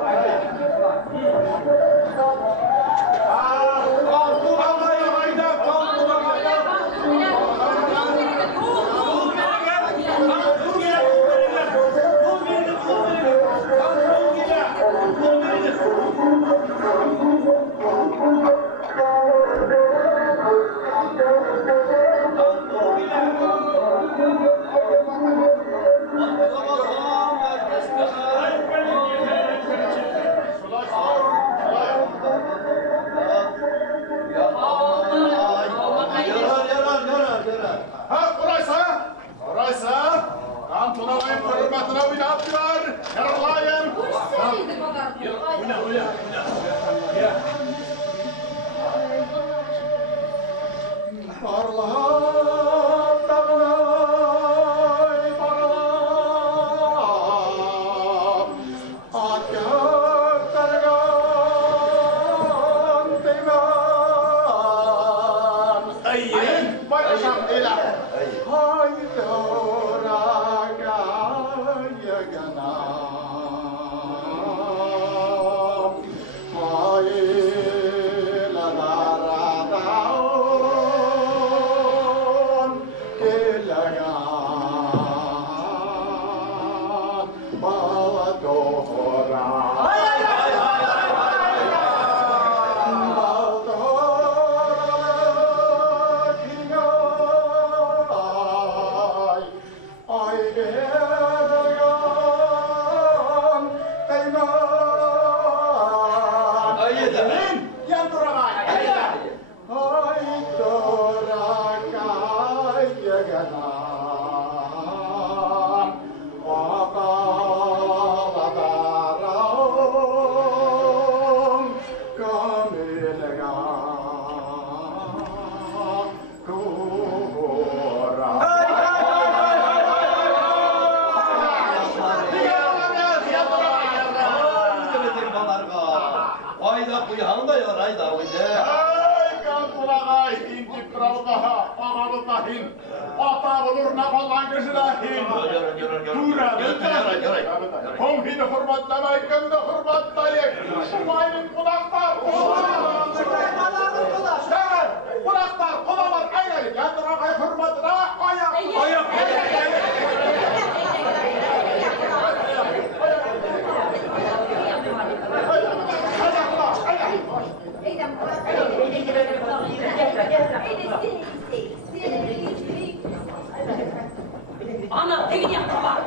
Ana, tegin yapma.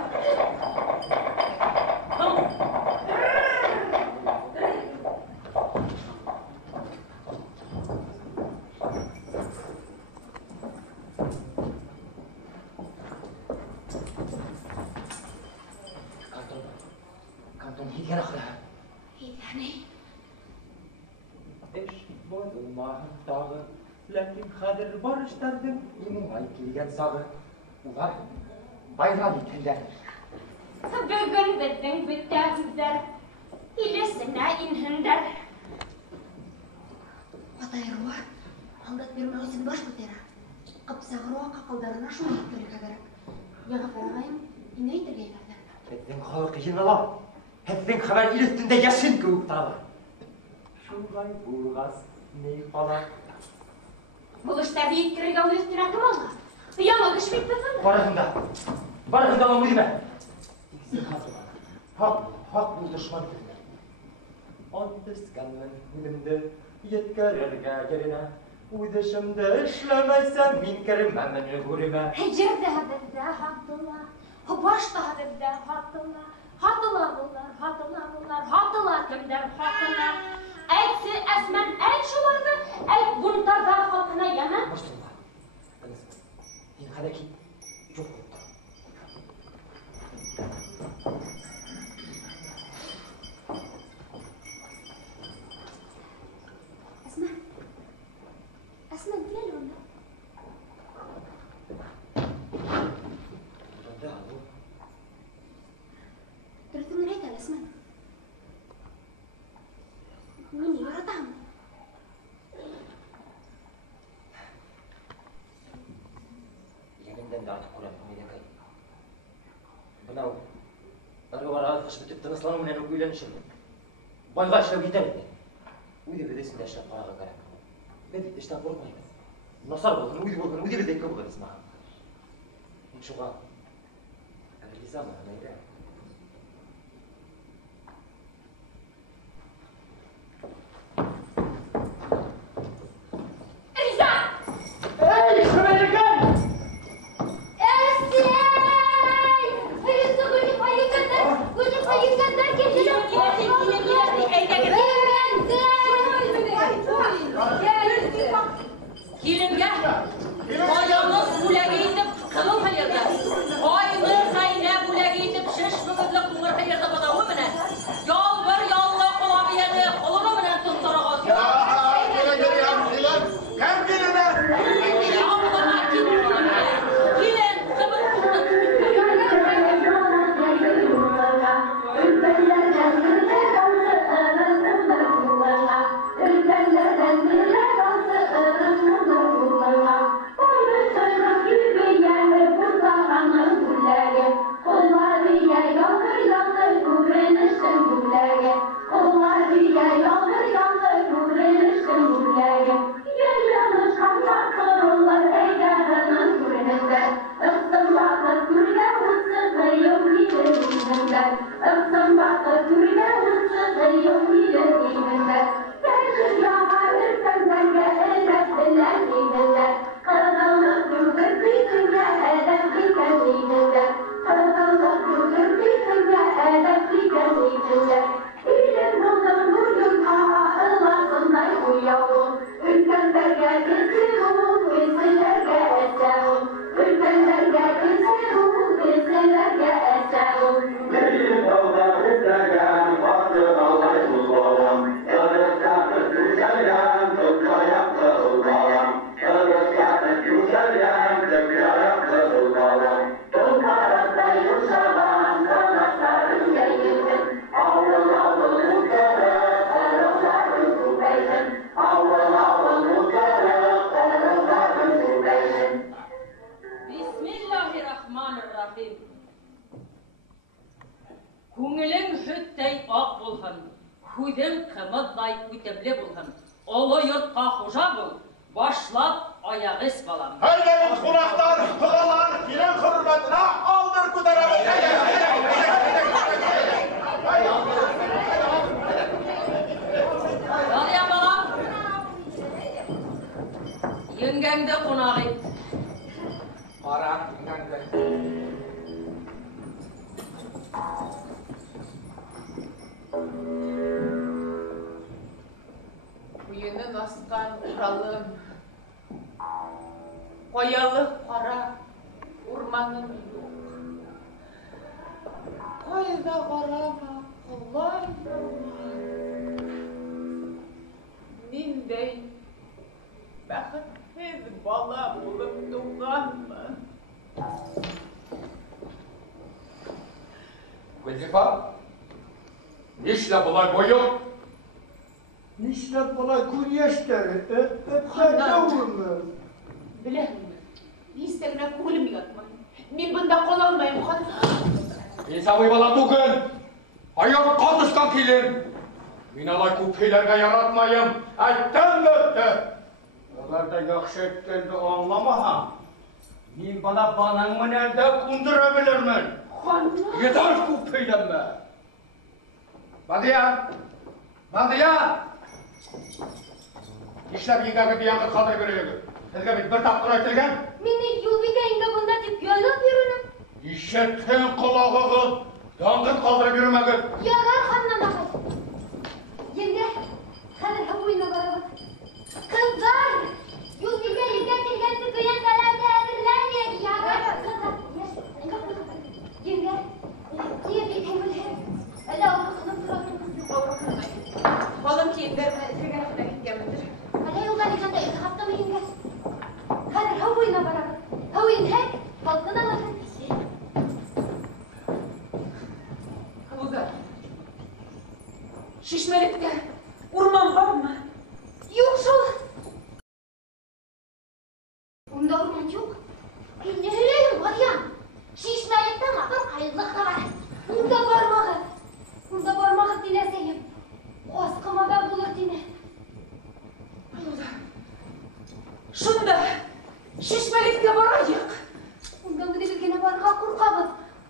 Kanton hidgen achter. Hidgen, İş bozulmağın dağı, lakin kadir barıştardın, imumay kilgen sağı. Ular, bayram itenler. Bugün bizim büttenizler, ilesine inhinder. Atayırma, aldat bir mağazın baş bütera. Kapsağırma kakıldarına şu yıkkırı kadarak. Yağı farağayım, inaydır geylerden. Bizim halkı yınalar, hepsinin haber il üstünde yaşın kıvıktalar. Şulay bulgaz, ney falan. Buluşta bir yıkkırı yolu üstüne kim olmaz? Yamağı şüphet tutun. Barında lan bilme. İkisi hazır. Hak bu düşman kızlar. Antıskanın hülümde yetkererge gerine. Uydışımda işlemezsem min kerimem men gurime. Hecirde hadırda hattıla, başta hadırda hattıla. Hattıla bunlar kimler hattıla. Eksi esmen et şulardı, et buntarda halkına yana. Başlama. İn hadaki yok oldu. yaratып көрем Медекай. Мынау ырғыбарға қыш бітіп тыныслану менен үйленішім. Байға ішлеу кетер еді. Үйде бедесінде ішлеп қараған керек. Мен іштен қорқмаймын. Насар болған, үйде бедекке боларыз маған. Мен шуға ризамын, Найра. Риза! Ей, Шөмелекен! Келінге қойымыз бүләге етіп қылыл қайырды. Қойны қайна бүләге етіп шеш бүгірлік құңыр қайырды бұдауы міні. Ялбыр яллы қолабияны қолығы мінен тұттырығыз. Кәм келіне? Жалғыға келін қыбыр Күңілің хүттей ақ болғын, хүдің қымыздай үтімлі болғын. Олы йұртқа қожа бол, башлап аяқ іс балам. Әйдерін қонақтар, құлалар, келен құрметіне алдыр көтереміз. Дария балам, еңгәңді қонақ ет. Қара, еңгәңді. Үйінің асқан құралым, қоялық қара урманым жоқ. Қойда қарама, құлай Мендей бақытсыз бала болып туғанмы? Гүлзипа, нешті бұлай бойыл? Нишләп болай күрәштәре, әпхәдәүмі? Білемін, естігіне көңілім ятмай. Мен бұнда қол алмайым, қаным. Бесабый бала түгін, аяқ қатышқан келін. Мен алай көпейлерге яратмайым, әттен өтті. Оларда яқшы еткенді аңламаһам. Мен бана банаң мінәлді күндіре білірмін. Қаным. Етар көпейлерме. Бадия! Нишләп еңгәге биянғы қалдыр берелегі? Сізге бит бір тапқыр айтылған? Мені Юлбика еңге бұнда деп яйлап беруінің. Ишеттен құлағығыз, яңғыз қалдыр бермәгіз. Ярар ханнан ағай. Еңге, қазір хап ойына барабыз. Қыздар, Юлбика еңге келгенді көйен сәлемді әзірләңдер. Ярар, қыздар. Еңге, еңге көңілі. Әлі ауырқынып тұратын. Ауырқынмай. Балым кейіндеріне ісіген құда кеткенміндір. Әлі ұлдан екенде екі хаптамы еңге. Қазір хап ойына барабыз. Хап ойын хәк, балқын аласың. Кылуза, Шунда, шешмәлеккә барайык. Ундан генә барырга куркабыз.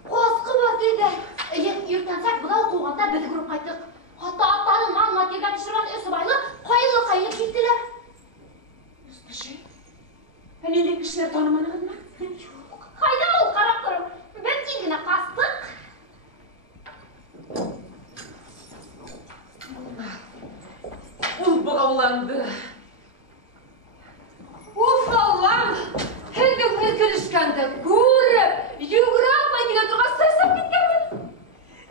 Каскы бар диде. Иртәнсәк була укуганда без күреп кайттык. Хатта аттарын мал-матерга төшергән өсбайлы кайлы киттеләр. Үстеше. Әнинде кешеләр таныманыгызмы? Кайда ул карап торып? Без тиң генә кастык. Ул богауланды. Уф, Аллам! Һелкелешкәнде күреп, йөгерә алмай килә торган сәсәп киткәнмен.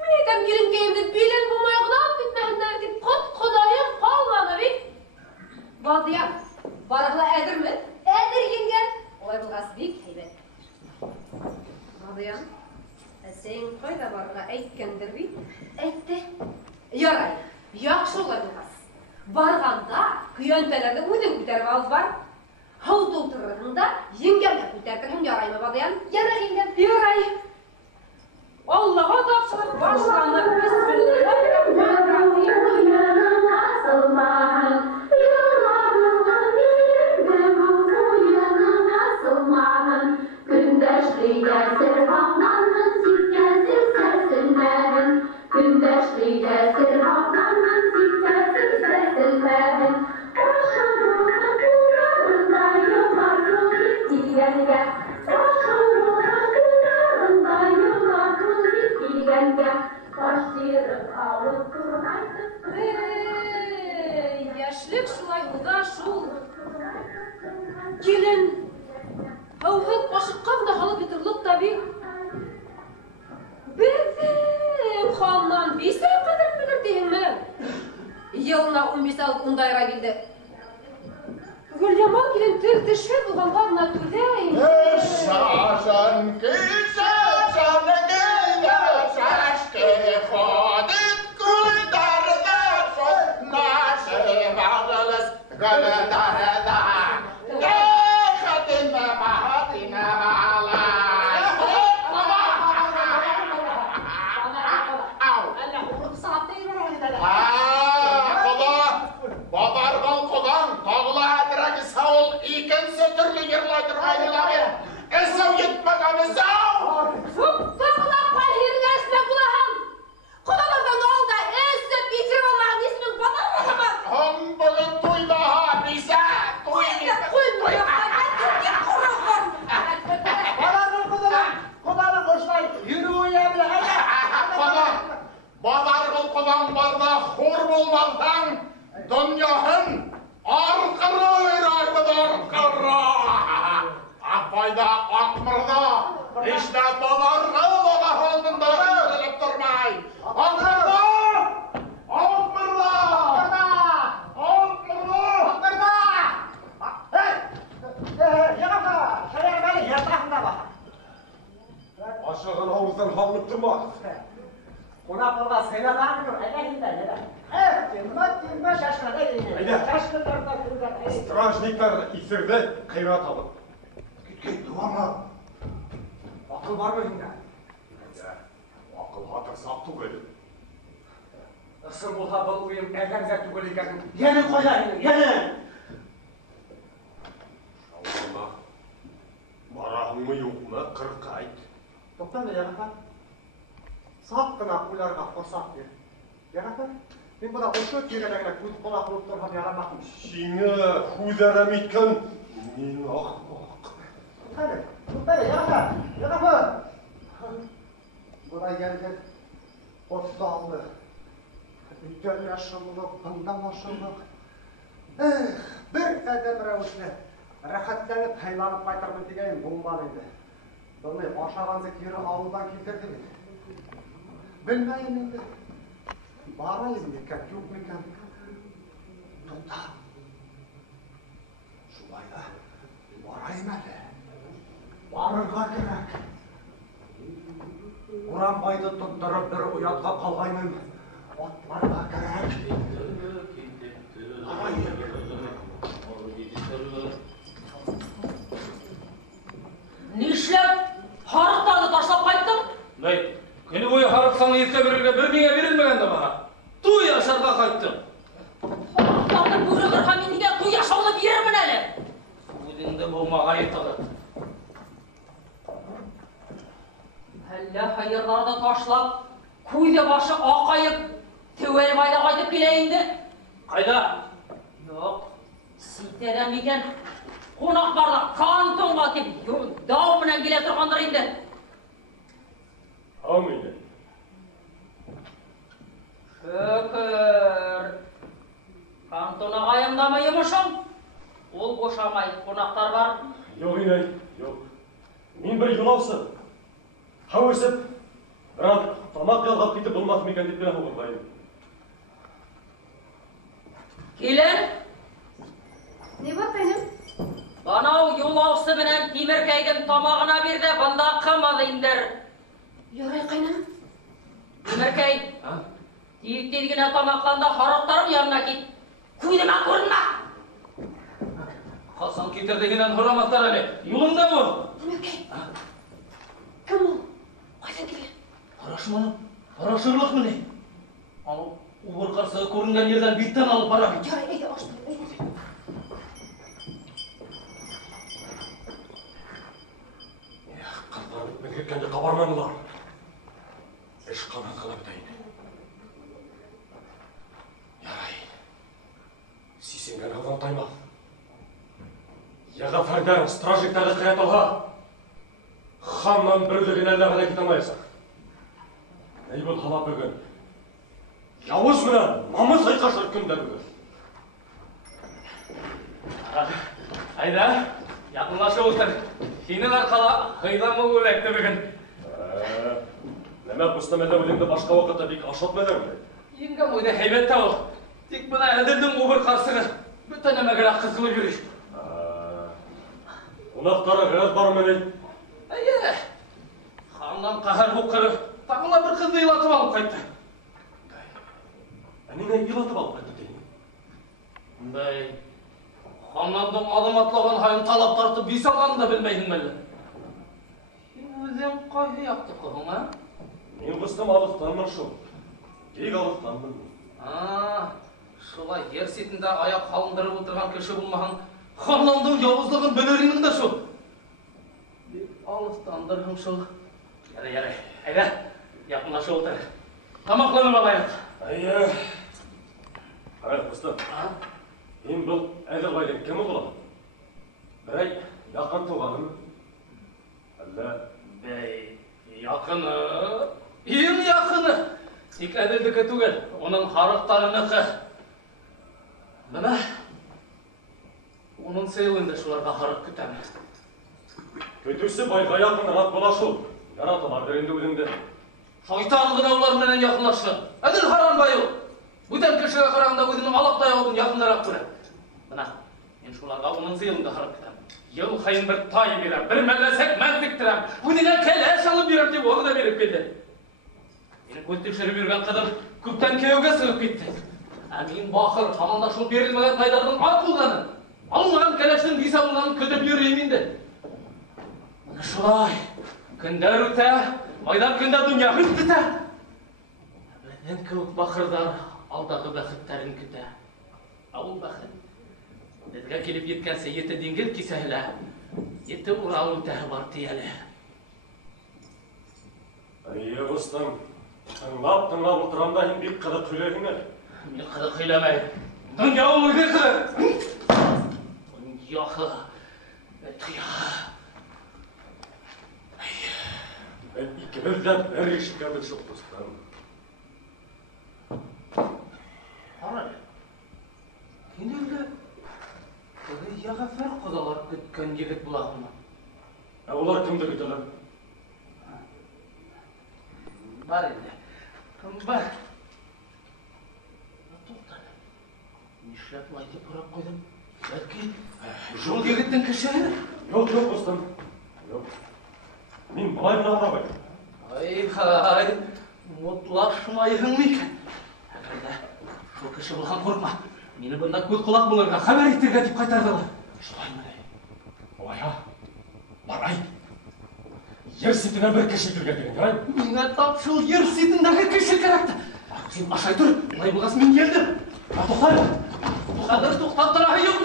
Мин әйтәм, киленкәемне билен булмай гына китмәһеннәр дип, Ходаем калманы бит. Бадия, барырга әзерме? Әзер еңгән. Олай булгас бик һәйбәт. Бадия, сен кайда барырга әйткәндер бит? Әйтте. Ярай, яхшы улай булгас. Барганда көянтәләрне үҙең күтәреп алып бар. Һыу тултырырһың да, еңгәмгә күтәртерһең, яраймы, Бадиян? Ярай, еңгәм. Ярай. Аллаға тапшырып башланып, яшьлек шулай уда шул. Килен, һәүһәт башыкка гына һалып ятырлык та бит. Беҙҙең ханнан бисә ҡәҙер белер тиһеңме? Йылына 15 алып ундайға килде. Гөлйамал килен тел тешһеҙ булғанға ғына түҙәй. Ашығын ауыздан халынып тұрма. Қонақларға сыйлағанмын, Стражниктар исірді қайрат алып. Кеткен дуама. Ақыл бар бөліңді? Ақыл атыр сап түгел. Ысыр болса бұл ұйым әзәңзә түгел екенін. Ені қойдайын, ені! Шауына, барағыңы yoğuna 40 айт. Тоқтан да, яғатай. Сап қына ұларға форсат бер. Яғатай, мен бұда ұшы тегелегіне көз қола қылып тұрған ярамақым. Сені хузарам еткен, мен ақмақ. Тоқтан, яғатай, яғатай. Бұда елден отты алды. Үйден ашылық, бұндан ашылық. Bir әдем рәуісіне рәхәттәні тайланып қайтармын дегенім болмады енді. Бұны ашағансы кері ауылдан келдірді беді. Білмейін енді. Барайын мекен, жоқ мекен. Тоқта. Шулайда барайын әлі. Барырға керек. Уранбайды тұттырып бір ұятқа қалғайным. Отларға керек. Барайын. Нишләп харықтарды ташлап қайттың? Күні бойы харықсаны еске берілге бір меңе берілмегенді баға. Туй ашарға қайттың. Харықтарды бұғы қырға мен деген туй ашауды берермін әлі. сыйырдарды ташлап, көйле башы ақайып, тәуелі майда қайтып келейінді. Қайда? Жоқ, ситеден мекен. Қонақтарда кантонға теп, дау менен келе тұрғандар енді. Аумейді. Шөкір. Кантона қайымдамай емішім? Ол бошамай қонақтар бар. Жоқ, инай, жоқ. Мен бір юлаусы. Хауырсып, бірақ тамақ ялғап кетіп болмақ мекен деп бен оғырдайым. Келін? Не бар, қайным? Банау юлаусы менен Теміркайдың тамағына берді, бұнда қамалайындар. Ярай, қайным. Теміркай, тиіктелгіне тамақланда харақтарым yanına кет. Көйлеме көрінма! Қалсан кетер дегенен сұрамақтар әлі. Юлыңда бұл? Теміркай. Кім ол? Қайдан келген? Парашы мұны? Парашырлық міне? Ал, ұбыр қарсығы көрінген ерден биттен алып барам. Ярай, әйді, аштыр, әйді. Қалпарып бітпен кеткенде қабарманылар. Іш қанан қала бітейін. Ярай. Сесенген алған таймақ. Яға фәрдәрін стражиктарды қият алға. Ханнан бірлігін әлләғана кет алмайсақ. Нәй бұл қала бүгін. Яуыз мұнан мамыз айқаш өткенде бүгін. Айда, яқынлашы отыр. Сенің арқала қайламы өлекті бүгін. Нәмәк бұстамәді өлеңді башқа уақытта бек ашат мәдір ме? Енгім ойда хейбетті ол. Тек бұна әділдің обыр қарсығы. Бүтін әмәгіра қызылы жүріш. Қонақтары ғырат бар мәне? Әйе, ханнан қағар бұқыры. Тағыла бір қызды илатып алып қайтты. Әнеңе илатып алып қайтты дейін? Бәй, ханнандың адым атлаған хайын талап тартып бей салғанын да білмейдің мәлі. Сен өзен қайы яқты қығың, а? Мен бұстым алықтанмын шыл. Кек алықтанмын. Шылай ер сетінде аяқ қалындырып отырған кіші болмаған ханнандың жауыздығын білерінің да шыл. Бек алықтандырғым шыл. Ярай, әйда, яқынлашы отыр. Тамақланып алайық. Әйе. Қарайық бұстым. Мен бұл әділбайдың кімі болады? Бірай, яқын туғаным. Әлі? Бәй, яқыны. Ең яқыны. Тек әділдікі түгел, оның харықтарынықы. Мына, оның сейлінде шуларға харық күтәмі. Көтісі байға яқын ат болашыл. Яратылардыр енді өліңді. Шайтанғына олар менен яқынлашы. Әділ харан байыл. Бұдан кішіге қарағында өзінің алақтай аудын яқындарақ көрі. Мына, мен шуларға оның сейлінде харық күтәмі. Ел қайын бір тай берем, бір мәлесек мән тіктірем. Бұдыңа кәләш алып берем деп оны да беріп келді. Мені көттекшіріп жүрген қыдым көптен кеуге сығып кетті. Әмин бақыр, амандашыл берілмеген тайдардың ат болғанын, алынған кәләштің бейса болғанын күтіп үйреймінді. Шылай, күндер өте, майдан күнде дүния үттіті. Әбілінен көк бақырдар алдағы бәқіттәрін күті. Ауыл бәқіт, бізге келіп еткенсе еті денгел кесәлі, еті ұрал өтәі бар тиялі. Әйе, ұстым. Тыңлап отырамда бек қыды күйлеріңе. Мен қыды күйлемей. Дүния өмірге қыды. Дүнияғы, тұяғы. Мен ikimizden bir işikemir çok dostum. Ara, kendilde kıdı yağa fer kodalar kütken yigit bulağına. Olar kimde kütülür? Var indi. Kim var? To'xtadi. Nishlab mayda qarab qo'ydim. Balki yo'l yigitning kishi. Yo'q, dostum. Yo'q. Men былай bilan qarabay. Hay, mutlaqmayhing ekan. Agarda shu kishi bilan qo'rqma. Meni bunda ko'z quloq bo'lirga xabar ettirga deb qaytardilar. Shulaymi? Voya. Baray. Yer setinden bir kişi kirgan degan, qarang. Menga topshil yer setindagi kishi kerakdi. Sen aşay tur, bunday bo'lg'as men keldim. To'xtaymi? Hozir to'xtab turahi yo'q.